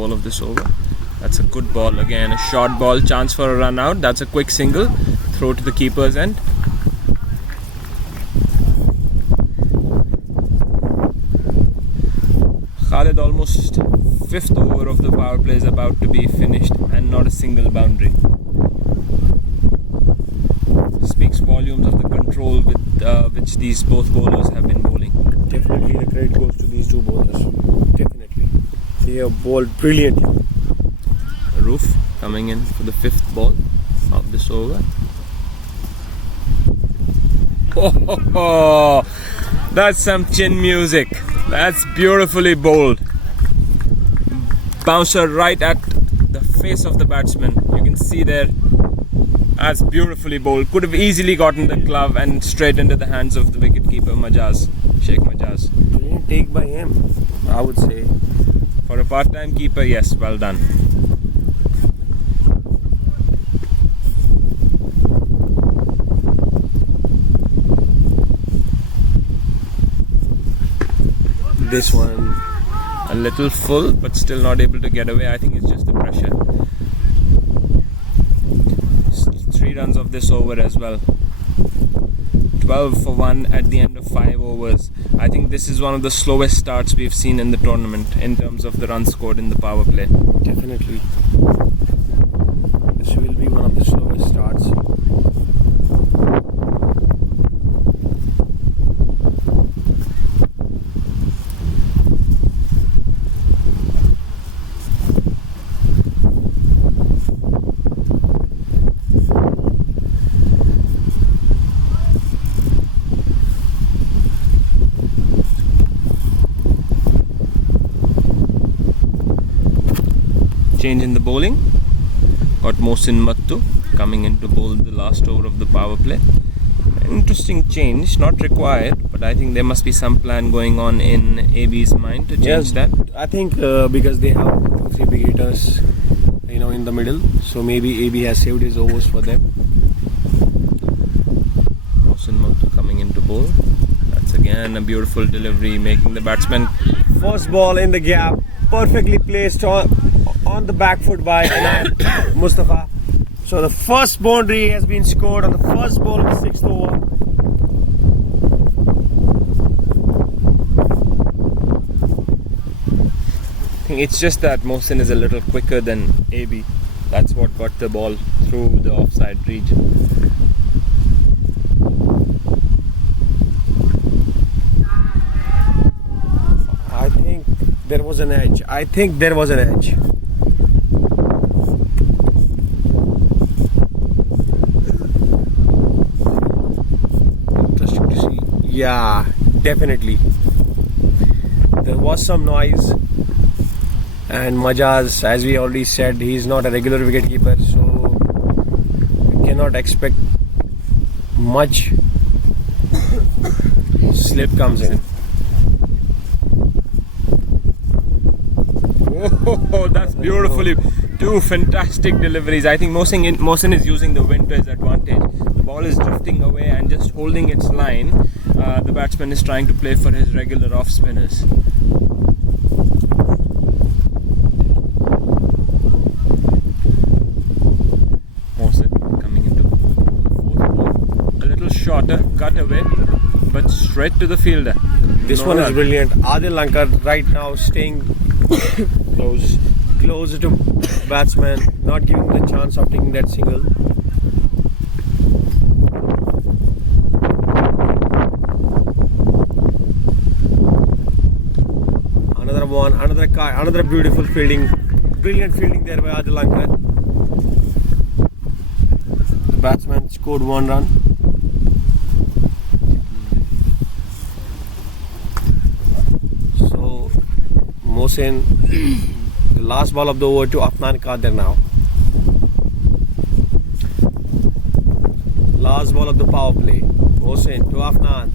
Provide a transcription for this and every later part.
ball of this over. That's a good ball again. A short ball, chance for a run out. That's a quick single. Throw to the keeper's end. Khalid, almost 5th over of the power play is about to be finished and not a single boundary. Speaks volumes of the control with which these both bowlers have been bowling. Definitely the credit goes to these two bowlers. Definitely. They have bowled brilliantly. Roof coming in for the 5th ball of this over. Oh, that's some chin music. That's beautifully bowled. Bouncer right at the face of the batsman. You can see there. That's beautifully bowled. Could have easily gotten the glove and straight into the hands of the wicketkeeper Sheikh Majaz. Brilliant take by him, I would say. For a part-time keeper, yes, well done. This one a little full, but still not able to get away. I think it's just the pressure. 3 runs of this over as well. 12 for 1 at the end of 5 overs. I think this is one of the slowest starts we've seen in the tournament in terms of the runs scored in the power play. Definitely. This will be one of the slowest starts. Change in the bowling. Got Mohsin Mattu coming in to bowl the last over of the power play. Interesting change, not required, but I think there must be some plan going on in AB's mind to change that. I think because they have 2-3 wicketers, in the middle, so maybe AB has saved his overs for them. Mohsin Mattu coming in to bowl. That's again a beautiful delivery, making the batsman. First ball in the gap, perfectly placed on the back foot by Mustafa. So the first boundary has been scored on the first ball of the 6th over. I think it's just that Mohsin is a little quicker than AB. That's what got the ball through the offside region. I think there was an edge. Interesting to see. Yeah, definitely. There was some noise. And Majaz, as we already said, he is not a regular wicketkeeper, so we cannot expect much. Slip comes in. Oh, that's beautifully. 2 fantastic deliveries. I think Mohsin is using the wind to his advantage. The ball is drifting away and just holding its line. The batsman is trying to play for his regular off spinners. Shorter, cut away, but straight to the fielder. This one is brilliant. Adil Lankar right now staying close to batsman, not giving the chance of taking that single. Another one, another beautiful fielding, brilliant fielding there by Adil Lankar. The batsman scored 1 run. Mohsin, the last ball of the over to Afnan Qadir now. Last ball of the power play. Mohsin to Afnan.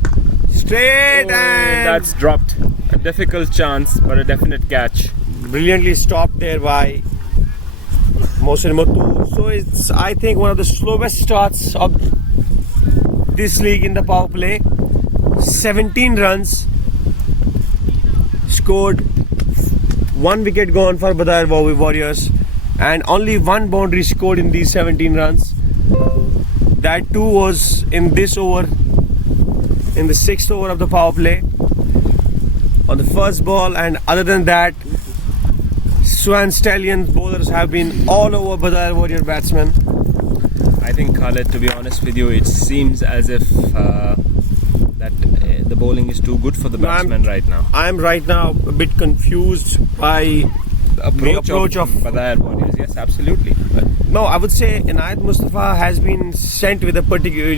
Straight and that's dropped. A difficult chance, but a definite catch. Brilliantly stopped there by Mohsin Mattu. So it's, I think, one of the slowest starts of this league in the power play. 17 runs scored. 1 wicket gone for Badayer Warriors, and only 1 boundary scored in these 17 runs. That too was in this over, in the 6th over of the power play, on the first ball. And other than that, Sweihan Stallions bowlers have been all over Badayer Warrior batsmen. I think, Khaled, to be honest with you, it seems as if the bowling is too good for the batsmen right now. I'm right now a bit confused by The approach of Badayer Warriors. Yes, absolutely. No, I would say Inayat Mustafa has been sent with a particular,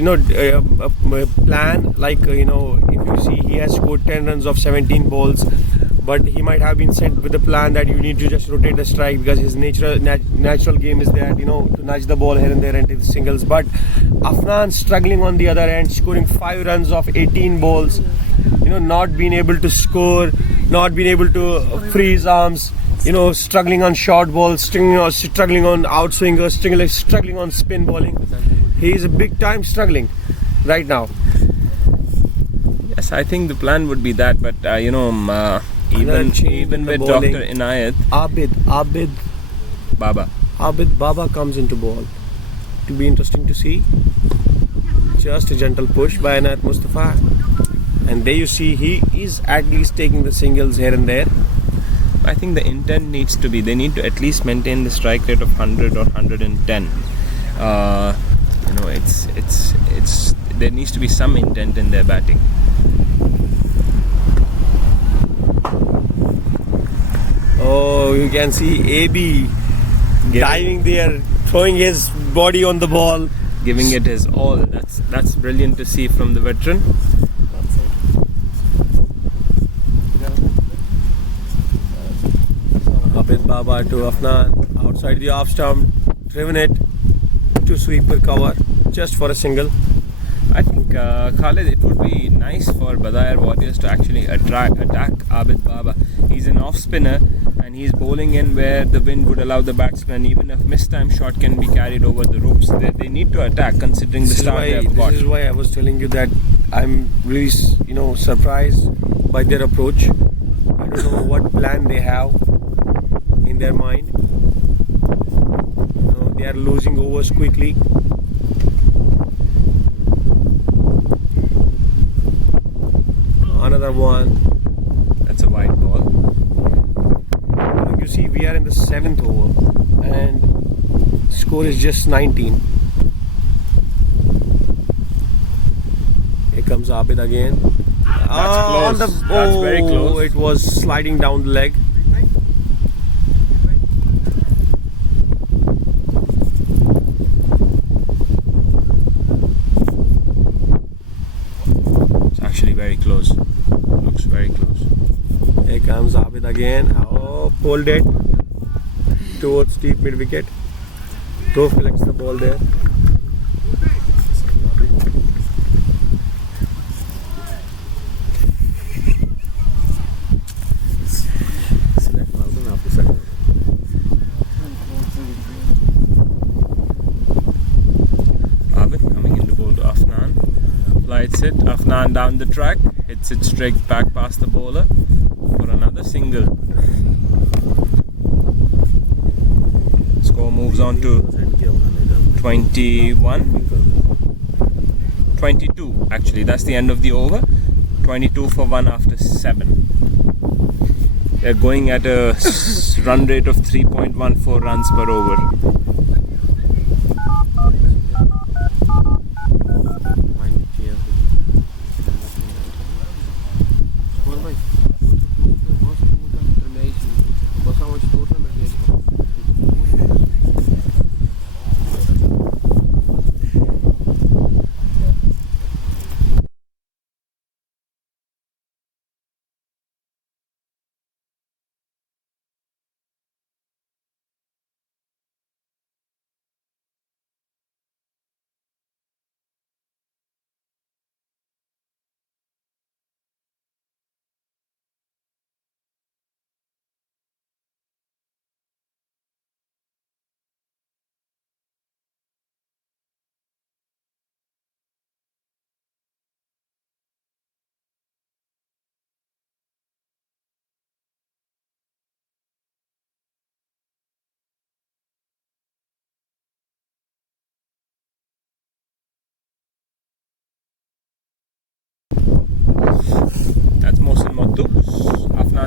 a plan. Like, if you see, he has scored 10 runs of 17 balls, but he might have been sent with a plan that you need to just rotate the strike because his natural game is that, to nudge the ball here and there and take the singles. But Afnan struggling on the other end, scoring 5 runs of 18 balls, not being able to score, not being able to free his arms. Struggling on short balls, struggling on outswingers, struggling on spin bowling. He is a big time struggling right now. Yes, I think the plan would be that, but even with bowling. Dr. Inayat, Abid Baba comes into ball. To be interesting to see. Just a gentle push by Inayat Mustafa, and there you see he is at least taking the singles here and there. I think the intent needs to be, they need to at least maintain the strike rate of 100 or 110. It's there needs to be some intent in their batting. Oh, you can see AB diving there, throwing his body on the ball, Giving it his all. That's brilliant to see from the veteran. Abid Baba to Afnan, outside the off stump, driven it to sweeper cover, just for a single. I think, Khalid, it would be nice for Badayer Warriors to actually attack Abid Baba. He's an off spinner and he's bowling in where the wind would allow the batsman, even if mistime shot can be carried over the ropes. They need to attack considering the start they have got. This is why I was telling you that I'm really, surprised by their approach. I don't know what plan they have in their mind. They are losing overs quickly. Another one. That's a wide ball. You see, we are in the 7th over and score is just 19. Here comes Abid again. That's close. That's very close. It was sliding down the leg. It's actually very close. Looks very close. Here comes Abid again. Oh, pulled it towards deep mid wicket. Go collects the ball there. Abid coming in to bowl to Afnan. Flights it. Afnan down the track. Hits it straight back past the bowler for another single. Score moves on to 21. 22 actually. That's the end of the over. 22 for 1 after 7. They're going at a run rate of 3.14 runs per over.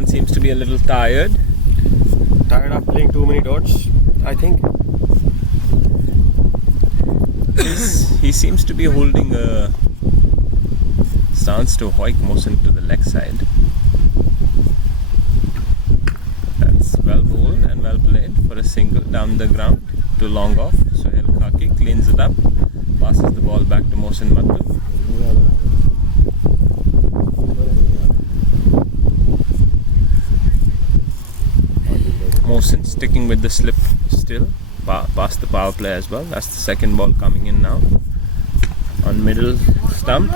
Afnan seems to be a little tired. Tired of playing too many dots, I think. He seems to be holding a stance to hoik Mohsin to the leg side. That's well bowled and well played for a single down the ground to long off. Sohail Khaki cleans it up, passes the ball back to Mohsin Mattu. Mohsin sticking with the slip still, past the power play as well. That's the second ball coming in now. On middle stump,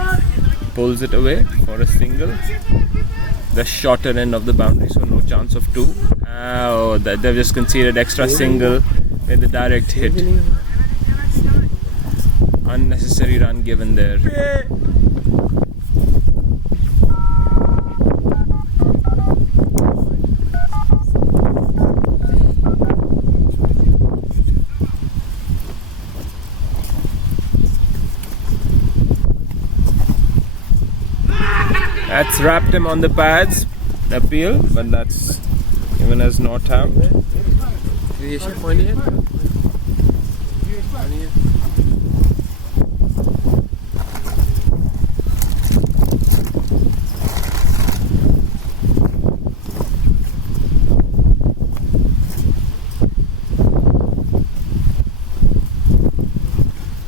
pulls it away for a single. The shorter end of the boundary, so no chance of two. Oh, they've just conceded extra single with a direct hit. Unnecessary run given there. That's wrapped him on the pads. Appeal, but that's given as not out.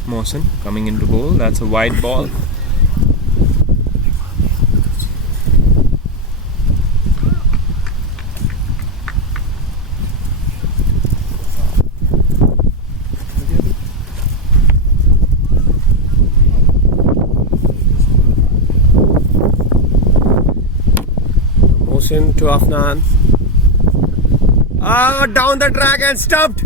Mohsin coming into bowl. That's a wide ball. To Afnan. Down the track and stumped.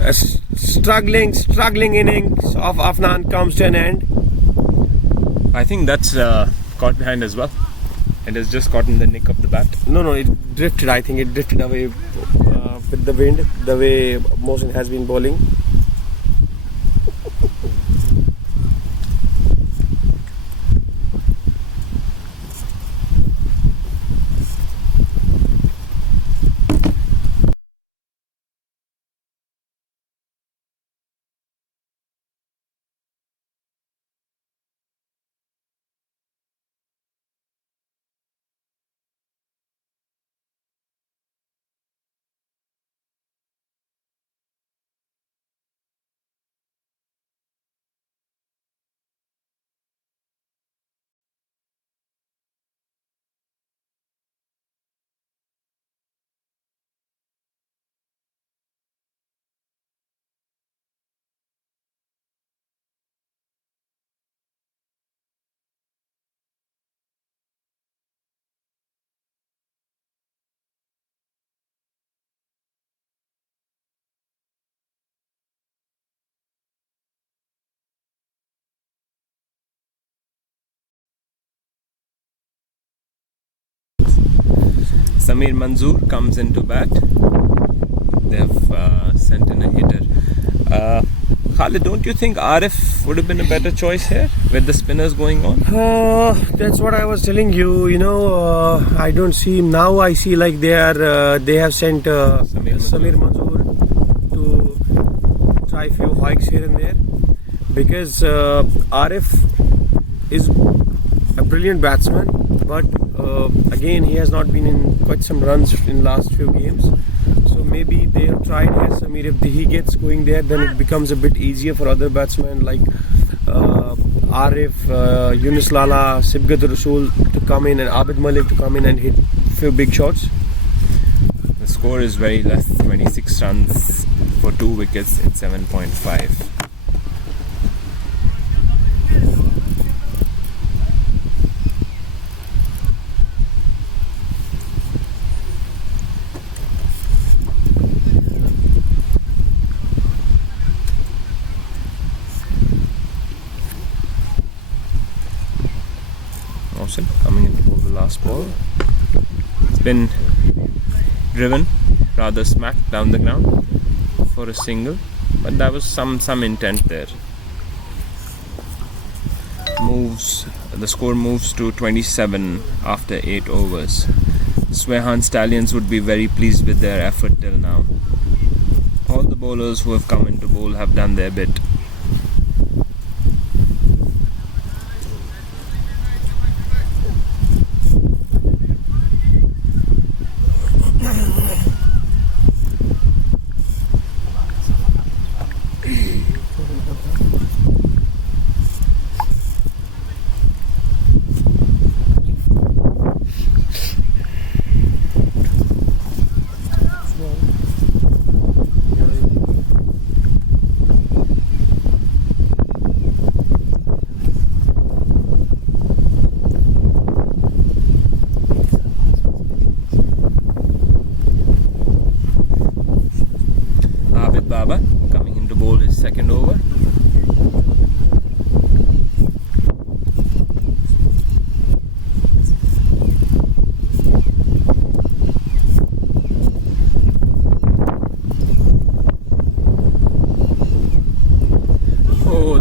A struggling innings of Afnan comes to an end. I think that's caught behind as well. It has just caught in the nick of the bat. No, it drifted. I think it drifted away with the wind, the way Mohsin has been bowling. Samir Manzoor comes into bat. They have sent in a hitter. Khalid, don't you think Arif would have been a better choice here with the spinners going on? That's what I was telling you. I don't see him now. I see like they have sent Samir Manzoor to try few hikes here and there, because Arif is a brilliant batsman, but again he has not been in quite some runs in last few games. So maybe they have tried as Samir. If he gets going there, then it becomes a bit easier for other batsmen like Arif, Yunus Lala, Sibgat Rasool to come in, and Abid Malik to come in and hit few big shots. The score is very less, 26 runs for 2 wickets in 7.5. Coming into the last ball. It's been driven rather smack down the ground for a single. but that was some intent there. The score moves to 27 after 8 overs. Sweihan Stallions would be very pleased with their effort till now. All the bowlers who have come into bowl have done their bit. Baba coming in to bowl his second over. Oh,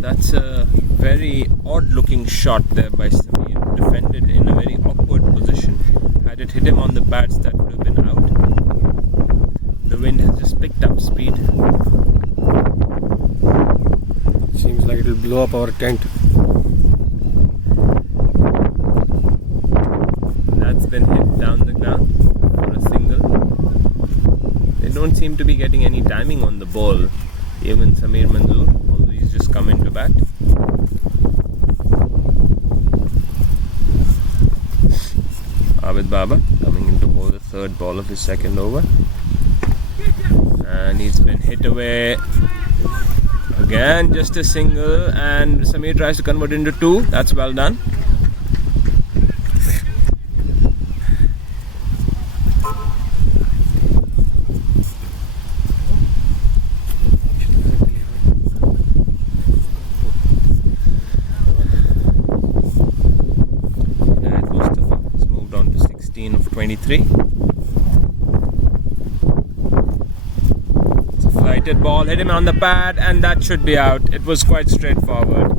that's a very odd looking shot there by Sameer, defended in a very awkward position. Had it hit him on the bats, that would have been out. The wind has just picked up speed. Seems like it will blow up our tent. That's been hit down the ground for a single. They don't seem to be getting any timing on the ball, even Sameer Manzoor, although he's just come into bat. Abid Baba coming in to bowl the third ball of his second over. And he's been hit away again, just a single, and Sameer tries to convert into 2. That's well done. And Mustafa has moved on to 16 of 23. Ball hit him on the pad, and that should be out. It was quite straightforward,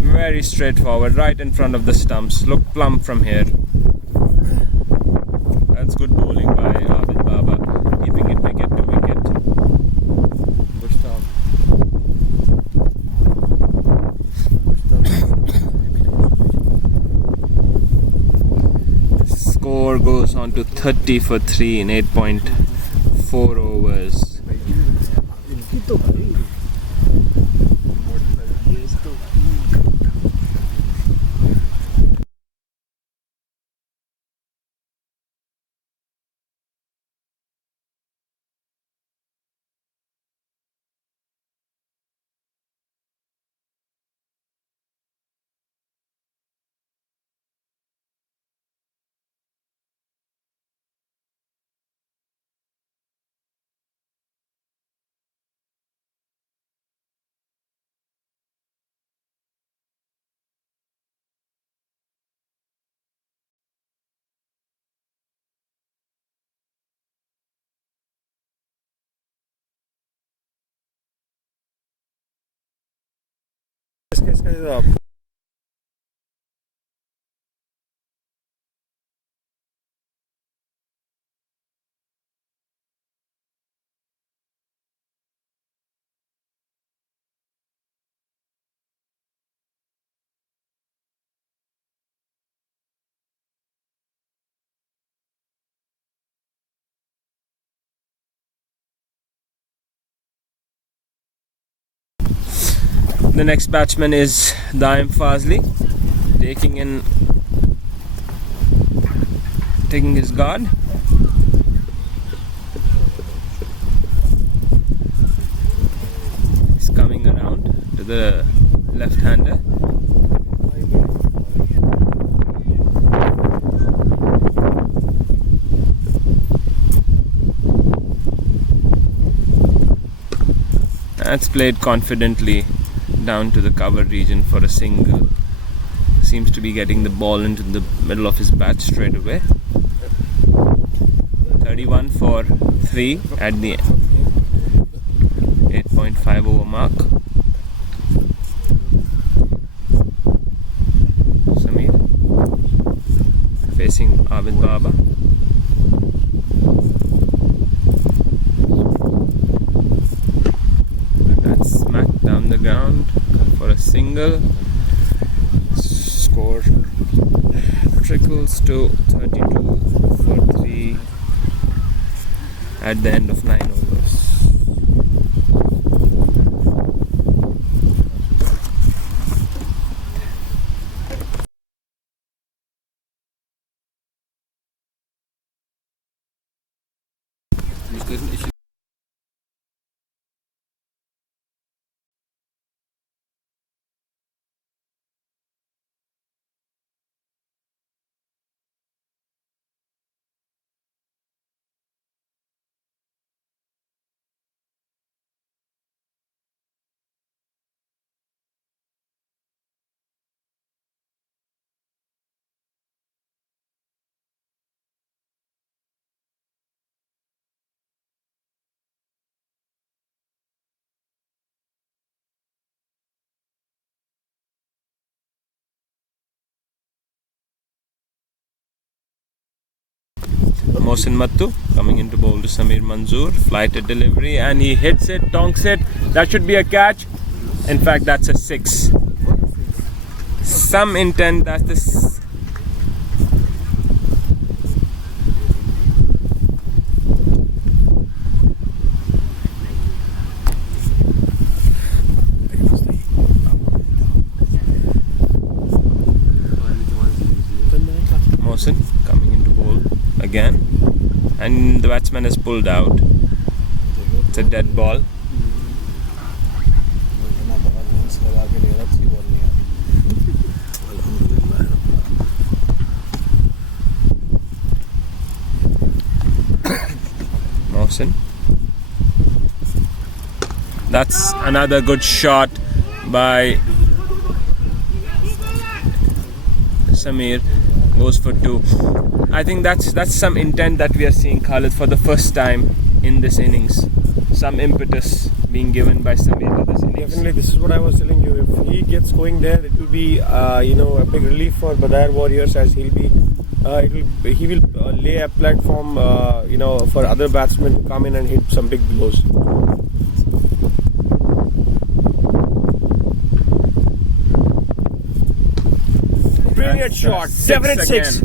very straightforward, right in front of the stumps. Look plump from here. That's good bowling by Abid Baba, keeping it wicket to wicket. Good stuff. The score goes on to 30 for 3 in 8.4 overs. The next batsman is Daim Fazli, taking his guard. He's coming around to the left-hander. That's played confidently down to the cover region for a single. Seems to be getting the ball into the middle of his bat straight away. 31 for 3 at the 1.5 over mark. Samir facing Abid Baba. That's smacked down the ground for a single. Score trickles to 32 for 3 at the end of 9 overs. Mohsin Mattu coming into bowl to Samir Manzoor, flighted delivery, and he hits it, donks it. That should be a catch. In fact, that's a 6. Some intent. That's this. Mohsin coming into bowl again, and the batsman is pulled out. It's a dead ball. Mohsin. That's another good shot by Samir. Goes for 2. I think that's some intent that we are seeing, Khalid, for the first time in this innings. Some impetus being given by Samir to this innings. Definitely, this is what I was telling you. If he gets going there, it will be a big relief for Badayer Warriors, as he will lay a platform for other batsmen to come in and hit some big blows. Brilliant shot, definite 6.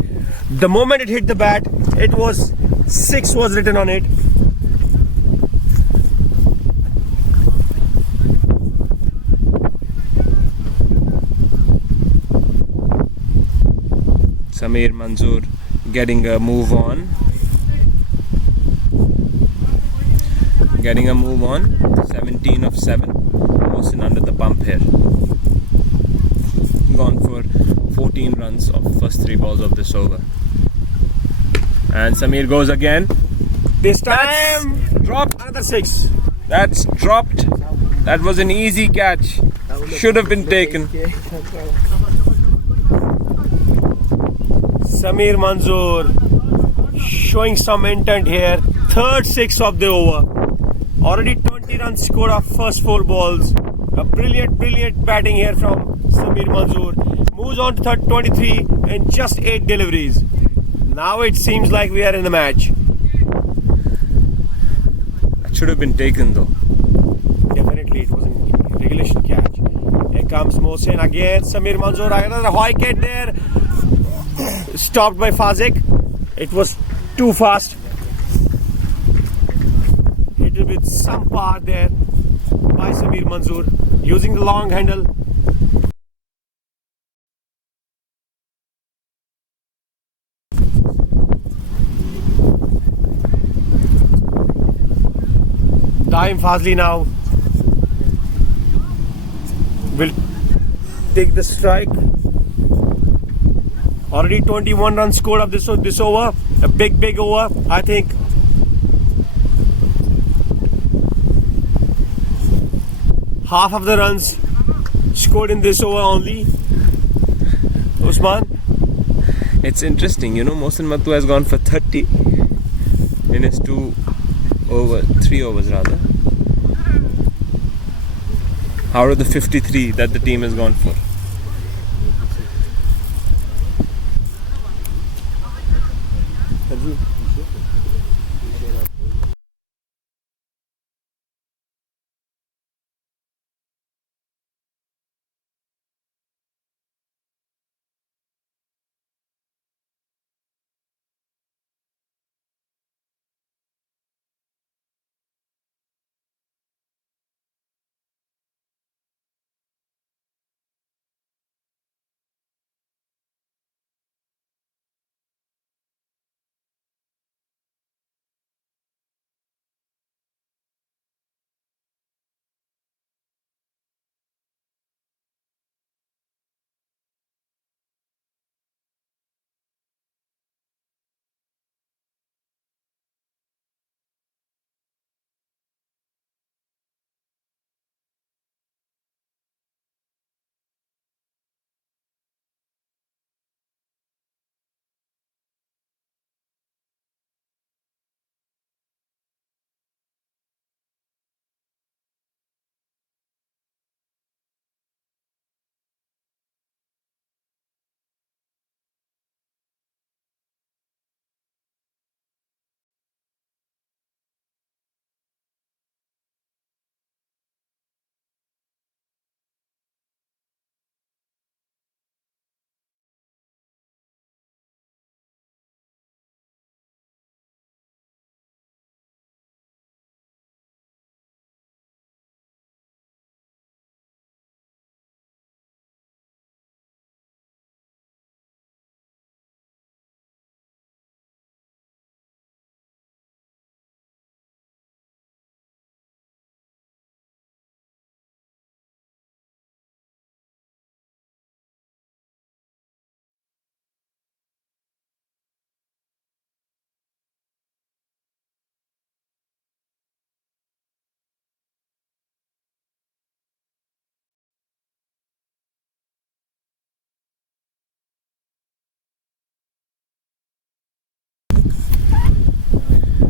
The moment it hit the bat, it was 6 was written on it. Samir Manzoor getting a move on. 17 of 7. Mohsin under the pump here. Gone for 14 runs of the first 3 balls of this over. And Samir goes again. This time Dropped. another 6. That's dropped. That was an easy catch. Should have been taken. Samir Manzoor showing some intent here. Third 6 of the over. Already 20 runs scored off first 4 balls. A brilliant batting here from Samir Manzoor. Moves on to 23 and just 8 deliveries. Now it seems like we are in the match. That should have been taken though. Definitely, it was a regulation catch. Here comes Mohsin again. Samir Manzoor, another high kick there. Stopped by Fazik. It was too fast. Hit it with some power there by Samir Manzoor, using the long handle. Daim Fazli now will take the strike. Already 21 runs scored of this over. A big over, I think. Half of the runs scored in this over only. Usman? It's interesting, Mohsin Mattu has gone for 30 in his 3 overs rather. out of the 53 that the team has gone for.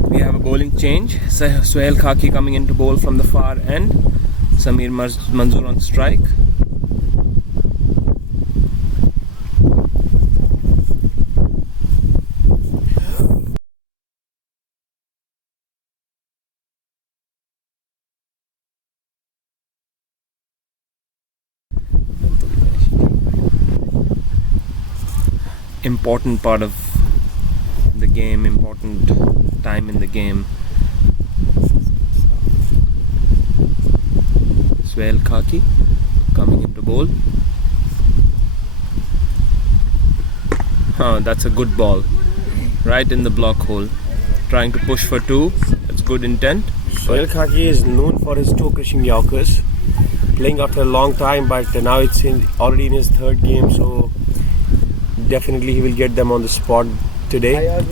We have a bowling change. Sweihan Khaki coming in to bowl from the far end. Samir Manzoor on strike. Important part of the game, important time in the game. Sweihan Khaki coming into bowl. That's a good ball, right in the block hole. Trying to push for two. That's good intent. Sweihan Khaki is known for his toe crushing Yorkers, playing after a long time, but now it's already in his third game, so definitely he will get them on the spot today.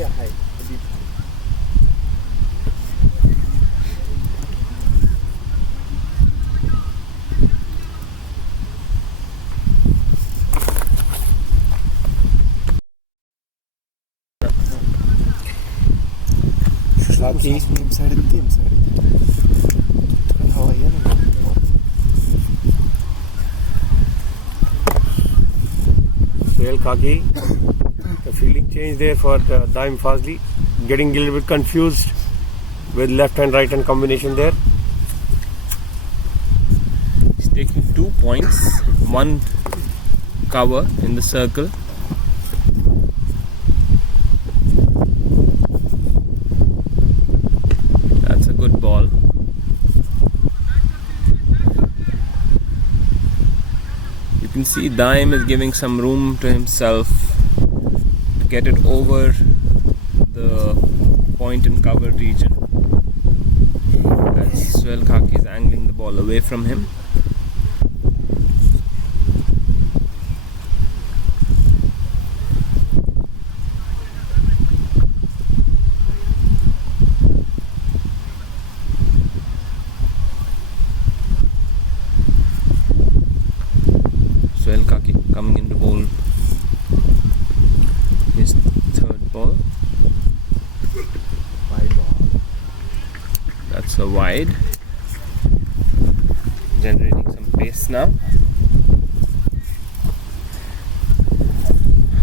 Khaki. Sweihan Khaki, the fielding change there for Daim Fazli, getting a little bit confused with left and right hand combination there. He's taking 2 points, one cover in the circle. That's a good ball. You can see Daim is giving some room to himself to get it over the point and cover region. As Sweihan Khaki is angling the ball away from him. Sweihan Khaki coming into bowl. His third ball. Wide ball. That's a wide. Generating some pace. race now.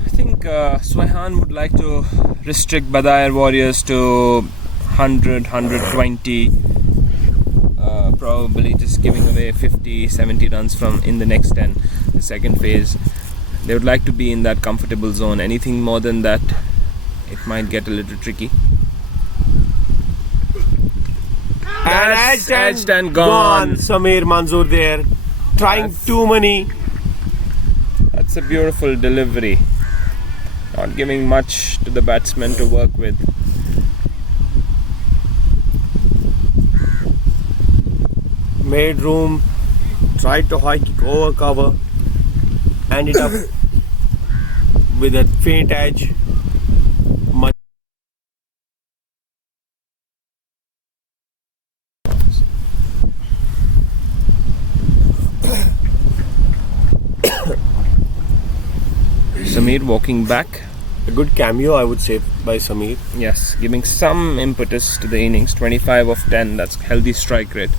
I think Sweihan would like to restrict Badayer Warriors to 100, 120, probably just giving away 50, 70 runs from in the next 10, the second phase. They would like to be in that comfortable zone. Anything more than that, it might get a little tricky. And edged and gone. Samir Manzoor there, trying too many. That's a beautiful delivery. Not giving much to the batsman to work with. Made room, tried to high kick over cover, ended up with a faint edge. Samir walking back. A good cameo, I would say, by Samir. Yes, giving some impetus to the innings. 25 of 10, that's healthy strike rate,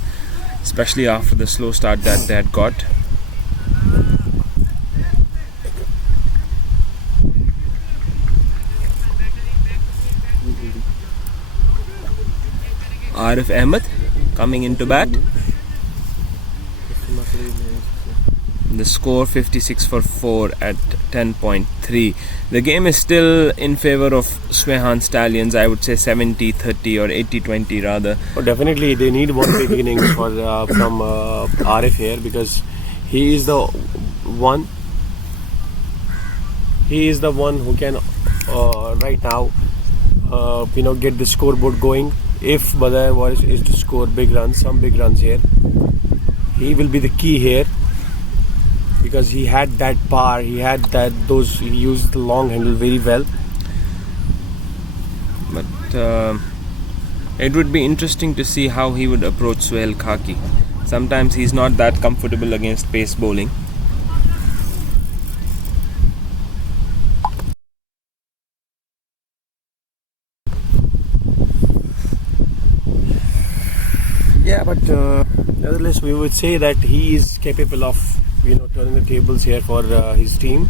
especially after the slow start that they had got. Arif Ahmed coming into bat. The score 56 for 4 at 10.3. The game is still in favor of Sweihan Stallions. I would say 70-30 or 80-20 rather. Oh, definitely, they need one big innings from Arif here, because he is the one. He is the one who can right now, get the scoreboard going. If Badayer is to score big runs, some big runs here, he will be the key here. Because he had that power, he used the long handle very well. But it would be interesting to see how he would approach Suhail Khaki. Sometimes he's not that comfortable against pace bowling. Yeah, but nevertheless, we would say that he is capable of turning the tables here for his team.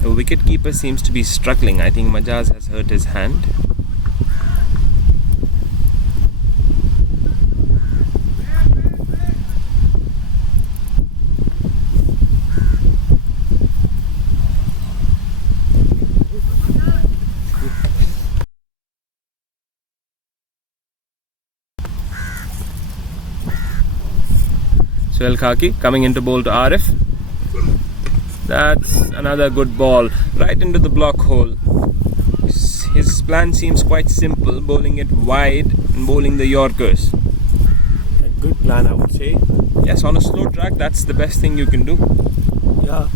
The wicketkeeper seems to be struggling. I think Majaz has hurt his hand. Suhail Khaki coming into bowl to Arif. That's another good ball right into the block hole. His plan seems quite simple, bowling it wide and bowling the Yorkers. A good plan, I would say. Yes, on a slow track, that's the best thing you can do. Yeah.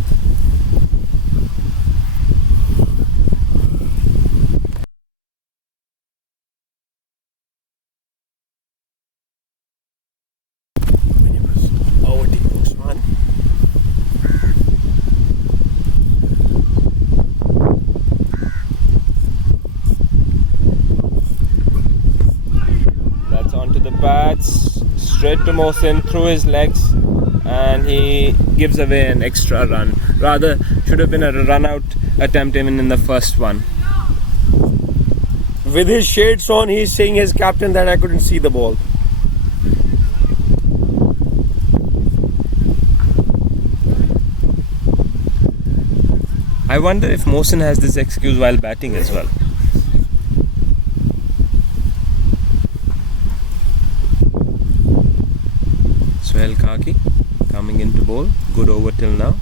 Bats straight to Mohsin through his legs, and he gives away an extra run. Rather, should have been a run out attempt even in the first one. With his shades on, he's saying his captain that I couldn't see the ball. I wonder if Mohsin has this excuse while batting as well. Suhail Khaki coming into bowl. Good over till now.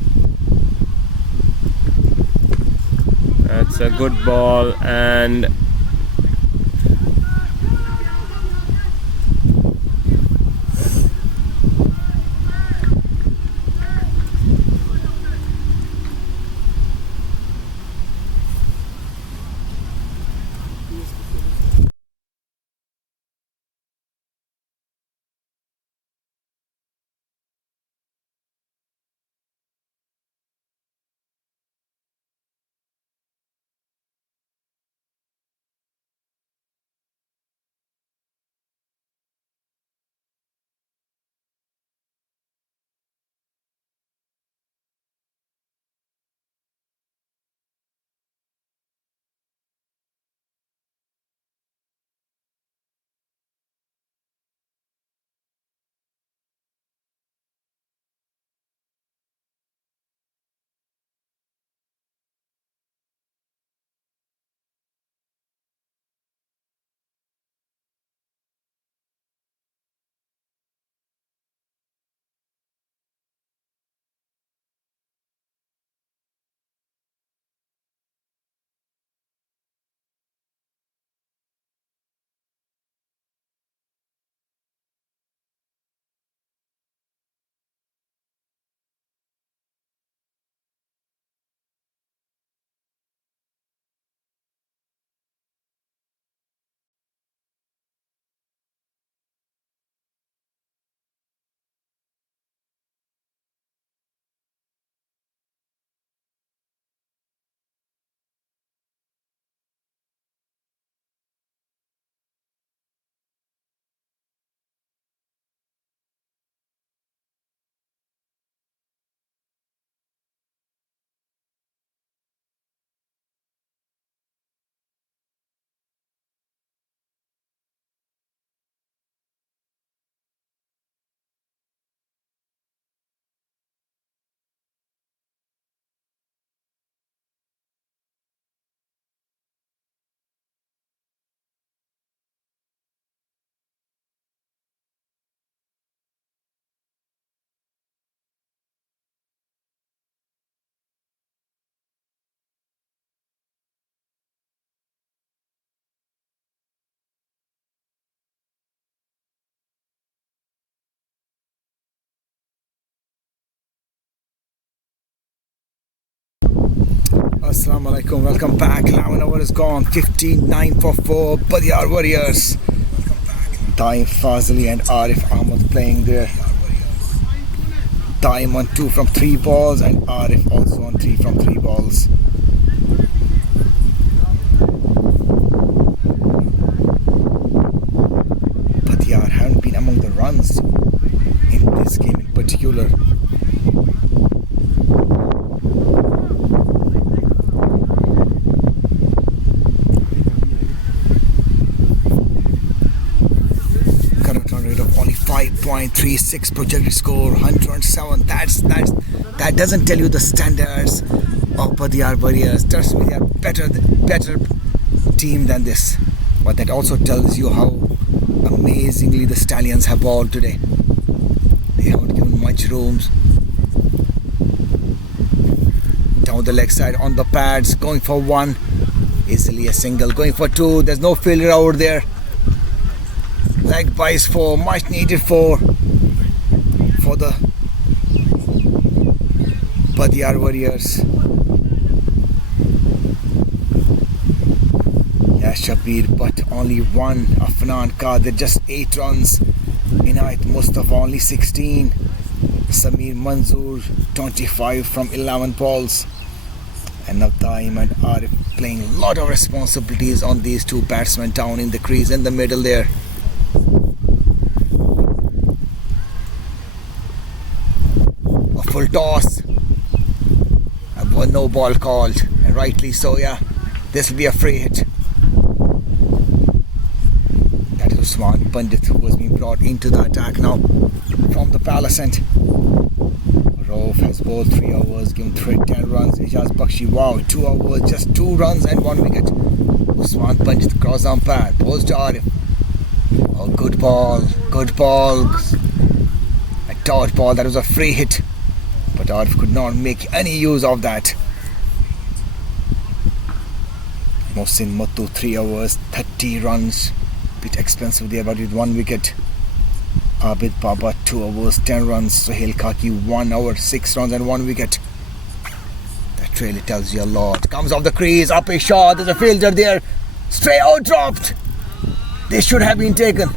That's a good ball, and Assalamu alaikum, welcome back. 11 hours is gone, 59 for 4, Badayer Warriors. Daim Fazli and Arif Ahmed playing there. Daim on 2 from 3 balls and Arif also on 3 from 3 balls. Badayer haven't been among the runs in this game in particular. Current run rate of only 5.36, projected score 107. That doesn't tell you the standards of Badayer Warriors. Trust me, they are better team than this. But that also tells you how amazingly the Stallions have balled today. They haven't given much rooms. Down the leg side on the pads, going for 1, easily a single, going for 2, there's no fielder out there. Leg buys 4, much needed 4 for the Badayer Warriors. Yeah, Shabir, but only 1. Afnan Qadir, just 8 runs. Inayat Mustafa, only 16. Samir Manzoor, 25 from 11 balls. And now Daim and Arif playing a lot of responsibilities on these 2 batsmen down in the crease in the middle there. A full toss. No ball called, and rightly so. Yeah, this will be a free hit. That is Usman Pandit who was being brought into the attack now from the Palace end. Rauf has bowled 3 overs, given 10 runs. Ijaz Bakshi, wow, 2 overs, just 2 runs and 1 wicket. Usman Pandit cross umpire, bowls to Arif. Oh, good ball. A dodge ball, that was a free hit. But Arif could not make any use of that. Mohsin Muttu, 3 overs, 30 runs. Bit expensive there, but with 1 wicket. Abid Baba, 2 overs, 10 runs. Sohail Khaki, 1 over, 6 runs and 1 wicket. That really tells you a lot. Comes off the crease, up a shot, there's a fielder there. Straight out, dropped. This should have been taken.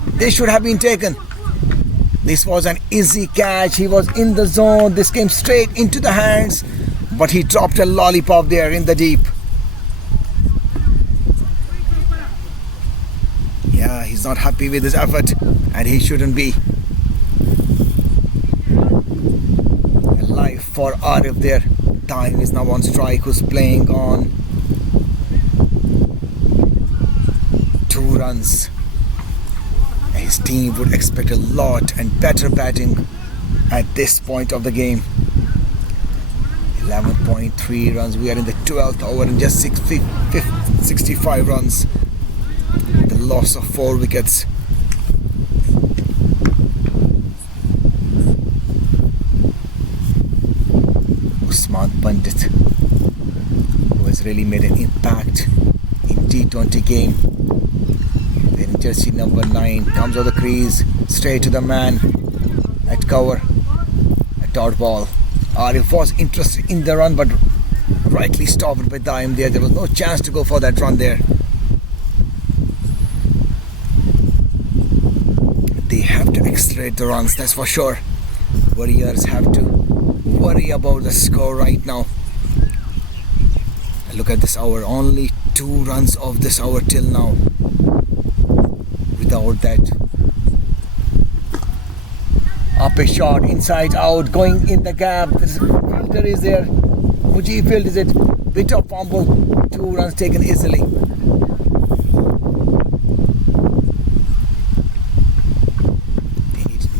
This was an easy catch. He was in the zone. This came straight into the hands. But he dropped a lollipop there in the deep. Yeah, he's not happy with his effort. And he shouldn't be. A life for Arif there. Time is now on strike, who's playing on 2 runs. His team would expect a lot and better batting at this point of the game. 11.3 runs. We are in the 12th over and just 65 runs. The loss of 4 wickets. Usman Pandit, who has really made an impact in T20 game. In jersey number 9, comes out the crease, straight to the man at cover, a dot ball. Arif was interested in the run, but rightly stopped by Daim there. There was no chance to go for that run there. They have to accelerate the runs, that's for sure. Warriors have to worry about the score right now. Look at this hour, only 2 runs of this hour till now. Without that, up a shot, inside out, going in the gap. This fielder is there. Mujib field is it? Bit of fumble. 2 runs taken easily.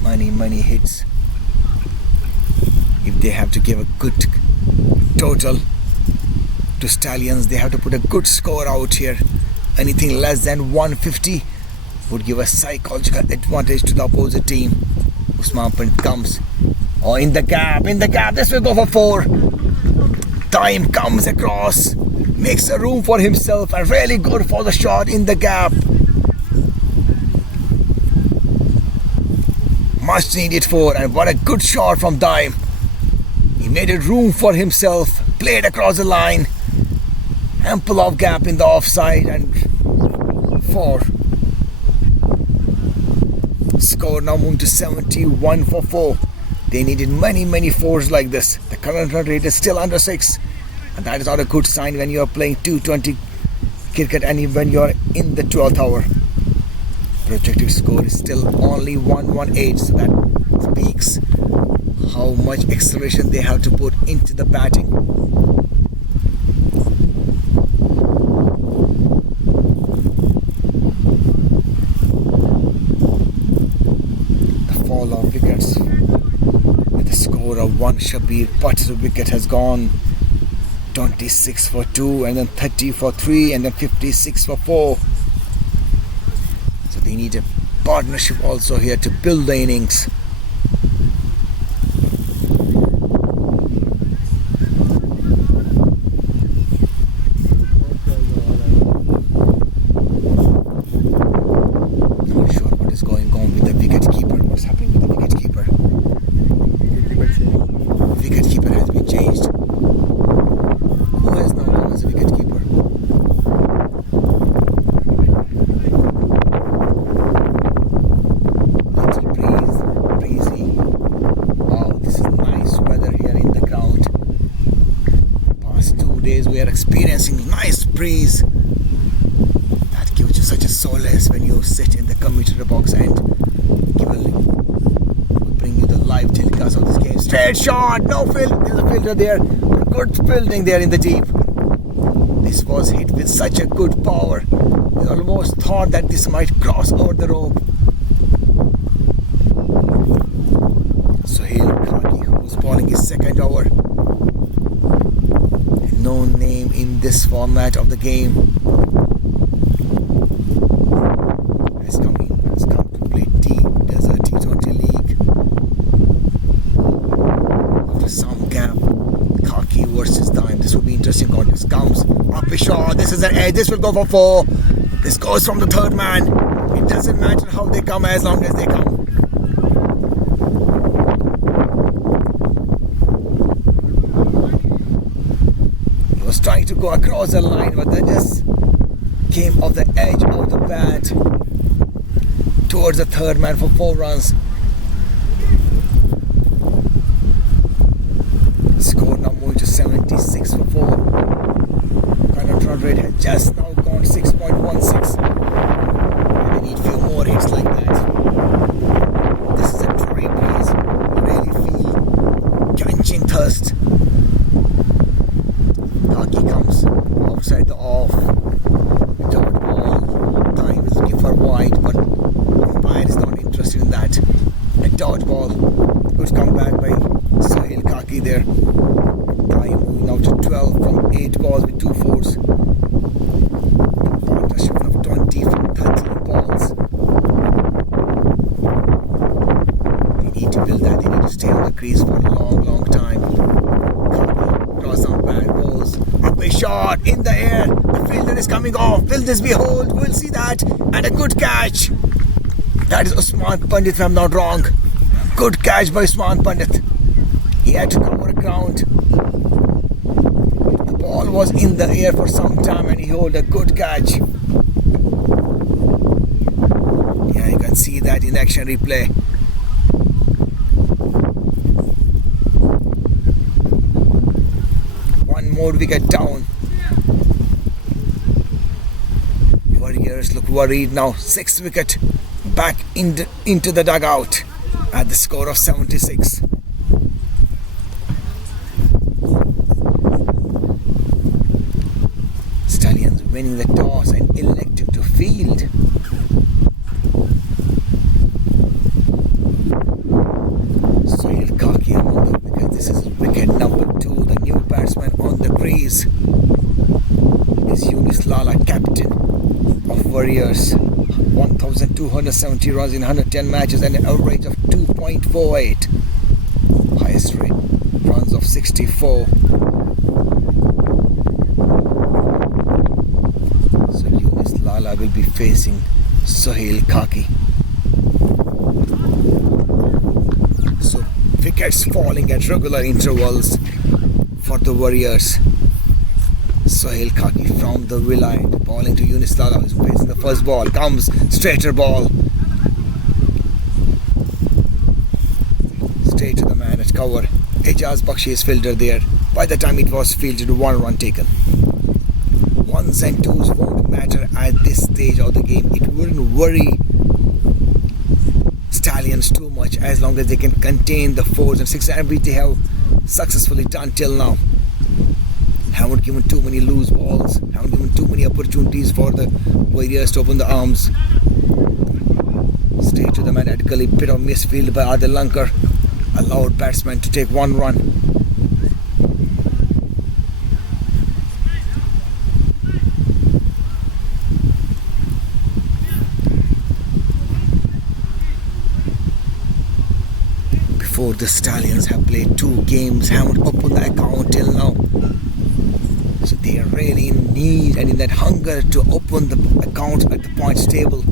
They need money hits. If they have to give a good total to Stallions, they have to put a good score out here. Anything less than 150 would give a psychological advantage to the opposite team. Usman Pandit comes. Oh, in the gap. This will go for 4. Time comes across, makes a room for himself, and really good for the shot in the gap. Much needed 4, and what a good shot from Daim. He made a room for himself, played across the line, ample of gap in the offside, and 4. Score now moving to 71 for 4. They needed many fours like this. The current run rate is still under 6, and that is not a good sign when you are playing T20 cricket and when you are in the 12th hour. Projected score is still only 118, so that speaks how much acceleration they have to put into the batting. The fall of wickets with a score of 1. Shabir Butt's wicket has gone. 26 for 2, and then 30 for 3, and then 56 for 4. So they need a partnership also here to build the innings. Not sure what is going on with the wicket keeper. What's happening with the wicket keeper? Wicket keeper has been changed. Who has now come as a wicket keeper? Little breezy. Wow, this is nice weather here in the ground. Past 2 days we are experiencing nice breeze. That gives you such a solace when you sit in the commuter box and will bring you the live telecast of this game. Straight shot, no field. There's a filter there. Good fielding there in the deep. This was hit with such a good power. We almost thought that this might cross over the rope. Sohail Khaki, who's bowling his second over. A known name in this format of the game. Has come to play Badayer T20 League. After some gap, Khaki versus Dime. This will be interesting contest. Comes up a shot. This is an edge. This will go for 4. This goes from the third man. It doesn't matter how they come as long as they come. He was trying to go across the line, but they just came off the edge of the bat towards the third man for 4 runs. Score now moving to 76 for 4. Current run rate has just now gone 6.16. And they need few more hits like that. This is a dry breeze. You really feel quenching thirst. Khaki comes outside the off. Dot ball. Time is looking for wide, but umpire is not interested in that. A dodge ball. Good comeback by Sohail Khaki there. Time moving now to 12 from 8 balls with 2 fours. Partnership of 20 from 13 balls. They need to build that. They need to stay on the crease for a long time. Khaki draws some bad balls. Up a shot in the air. The fielder is coming off. Will this be hold? We'll see that. And a good catch. That is Usman Pandit, if I'm not wrong. Good catch by Usman Pandit. He had to cover ground. The ball was in the air for some time and he held a good catch. Yeah, you can see that in action replay. One more wicket down. Warriors look worried now. 6th wicket back into the dugout at the score of 76. Stallions winning the toss and elected to field. Sohail Khaki among the wickets. This is wicket number 2. The new batsman on the crease is Yunus Lala, captain of Warriors. 1,270 runs in 110 matches and an average of 2.48. Highest rate runs of 64. So Yunus Lala will be facing Sohail Khaki. So wickets falling at regular intervals for the Warriors. Sohail Khaki from the Willight, bowling to Yunus Lala, who's facing the first ball. Comes straighter ball. Straight to the man at cover. Ejaz Bakshi is fielder there. By the time it was fielded, 1 run taken. Ones and twos won't matter at this stage of the game. It wouldn't worry Stallions too much as long as they can contain the 4s and 6s, and which they have successfully done till now. Haven't given too many loose balls, haven't given too many opportunities for the Warriors to open the arms. Straight to the man at gully, bit of misfield by Adil Lankar. Allowed batsman to take 1 run. Before the Stallions have played 2 games, haven't opened the account till now. So they are really in need and in that hunger to open the account at the points table.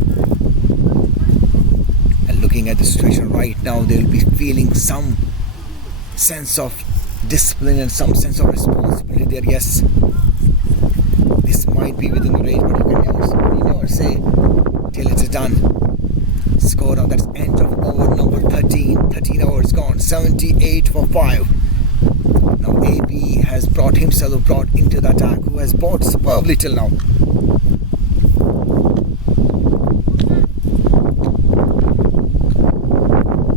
And looking at the situation right now, they will be feeling some sense of discipline and some sense of responsibility there. Yes, this might be within the range, but you never say till it's done. Score on that's end of over number 13. 13 overs gone, 78 for 5. Now AB has brought into the attack, who has bowled superbly till now.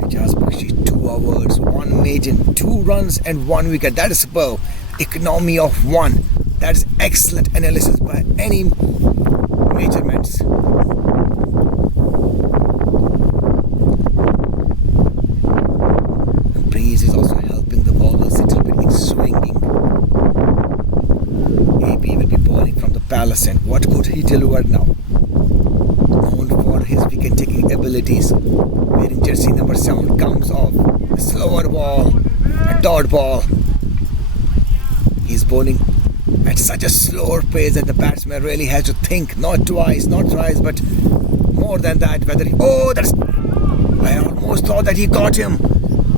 Ejaz Bakshi, 2 overs, 1 maiden, 2 runs and 1 wicket. That is superb. Economy of 1. That is excellent analysis by any measurements. Breeze is also helping the bowlers a little bit in swinging. AB will be bowling from the palace, and what could he deliver now? Known for his wicket-taking abilities, wearing jersey number 7, comes off a slower ball, a dot ball. He's bowling at such a slower pace that the batsman really has to think, not thrice, but more than that. I almost thought that he got him.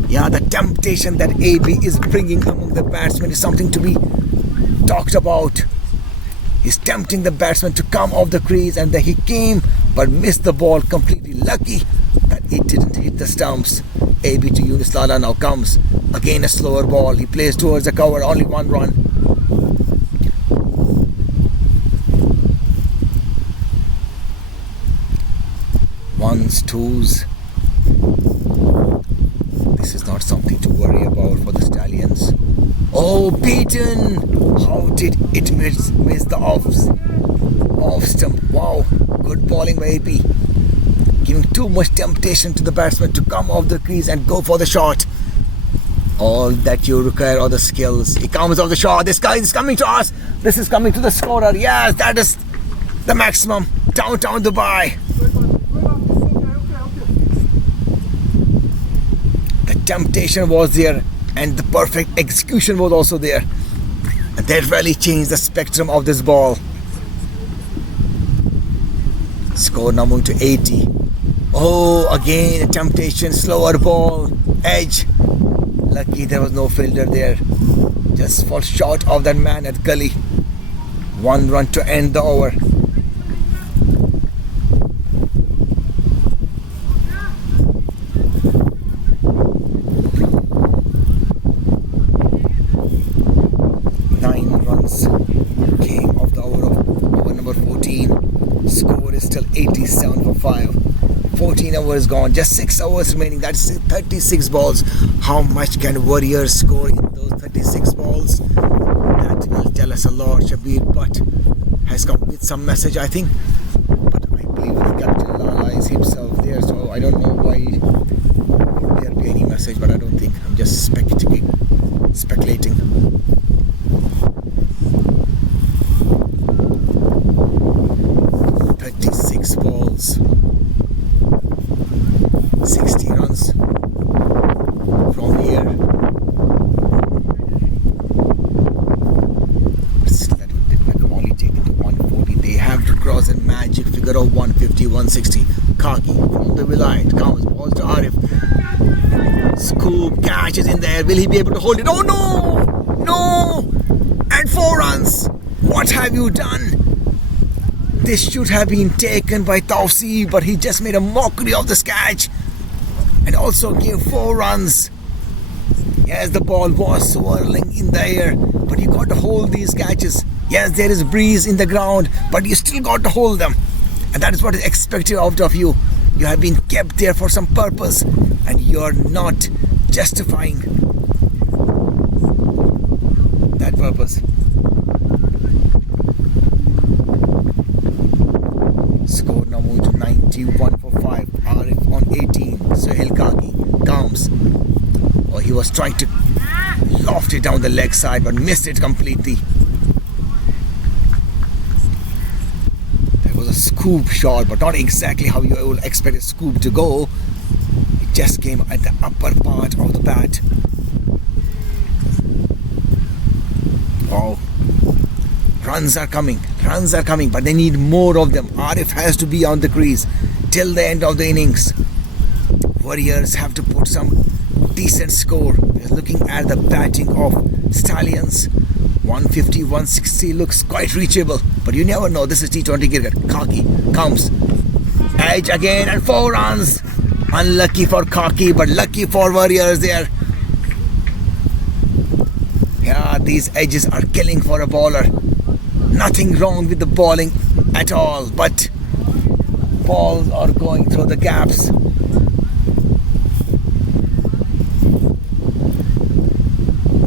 Yeah, the temptation that AB is bringing among the batsmen is something to be talked about. He's tempting the batsman to come off the crease, and then he came but missed the ball completely. Lucky that it didn't hit the stumps. AB to Yunus Lala now comes. Again a slower ball. He plays towards the cover, only 1 run. Ones, twos. This is not something to worry about for the Stallions. Oh, beaten! How did it miss the off stump? Wow, good bowling by AP. Giving too much temptation to the batsman to come off the crease and go for the shot. All that you require are the skills. He comes off the shot. This guy is coming to us. This is coming to the scorer. Yes, that is the maximum. Downtown Dubai. Temptation was there and the perfect execution was also there, and that really changed the spectrum of this ball. Score now moving to 80. Oh, again a temptation, slower ball, edge. Lucky there was no fielder there, just fall short of that man at gully. 1 run to end the over. Came off the over number 14. Score is still 87 for 5. 14 overs gone, just 6 overs remaining. That's 36 balls. How much can Warriors score in those 36 balls? That will tell us a lot. Shabir Butt has come with some message, I think. But I believe the captain Lala is himself there, so I don't know why would there be any message, but I don't think. I'm just speculating. 36 balls, 60 runs from here. That can only take it to 140. They have to cross a magic figure of 150, 160. Khaki from the Willight comes, balls to Arif. Scoop, catches in there. Will he be able to hold it? Oh no! No! And 4 runs. What have you done? This should have been taken by Tausi, but he just made a mockery of this catch and also gave 4 runs. Yes, the ball was swirling in the air, but you got to hold these catches. Yes, there is breeze in the ground, but you still got to hold them. And that is what is expected out of you. You have been kept there for some purpose, and you are not justifying that purpose. Score now moving to 91 for 5. Arif on 18. Sohail Kaki comes. Oh, he was trying to loft it down the leg side, but missed it completely. That was a scoop shot, but not exactly how you would expect a scoop to go. It just came at the upper part of the bat. Oh, runs are coming, but they need more of them. Arif has to be on the crease till the end of the innings. Warriors have to put some decent score. We're looking at the batting of Stallions. 150, 160 looks quite reachable, but you never know. This is T20 cricket. Kaki comes, edge again, and 4 runs. Unlucky for Kaki, but lucky for Warriors there. Yeah, these edges are killing for a bowler. Nothing wrong with the bowling at all, but balls are going through the gaps.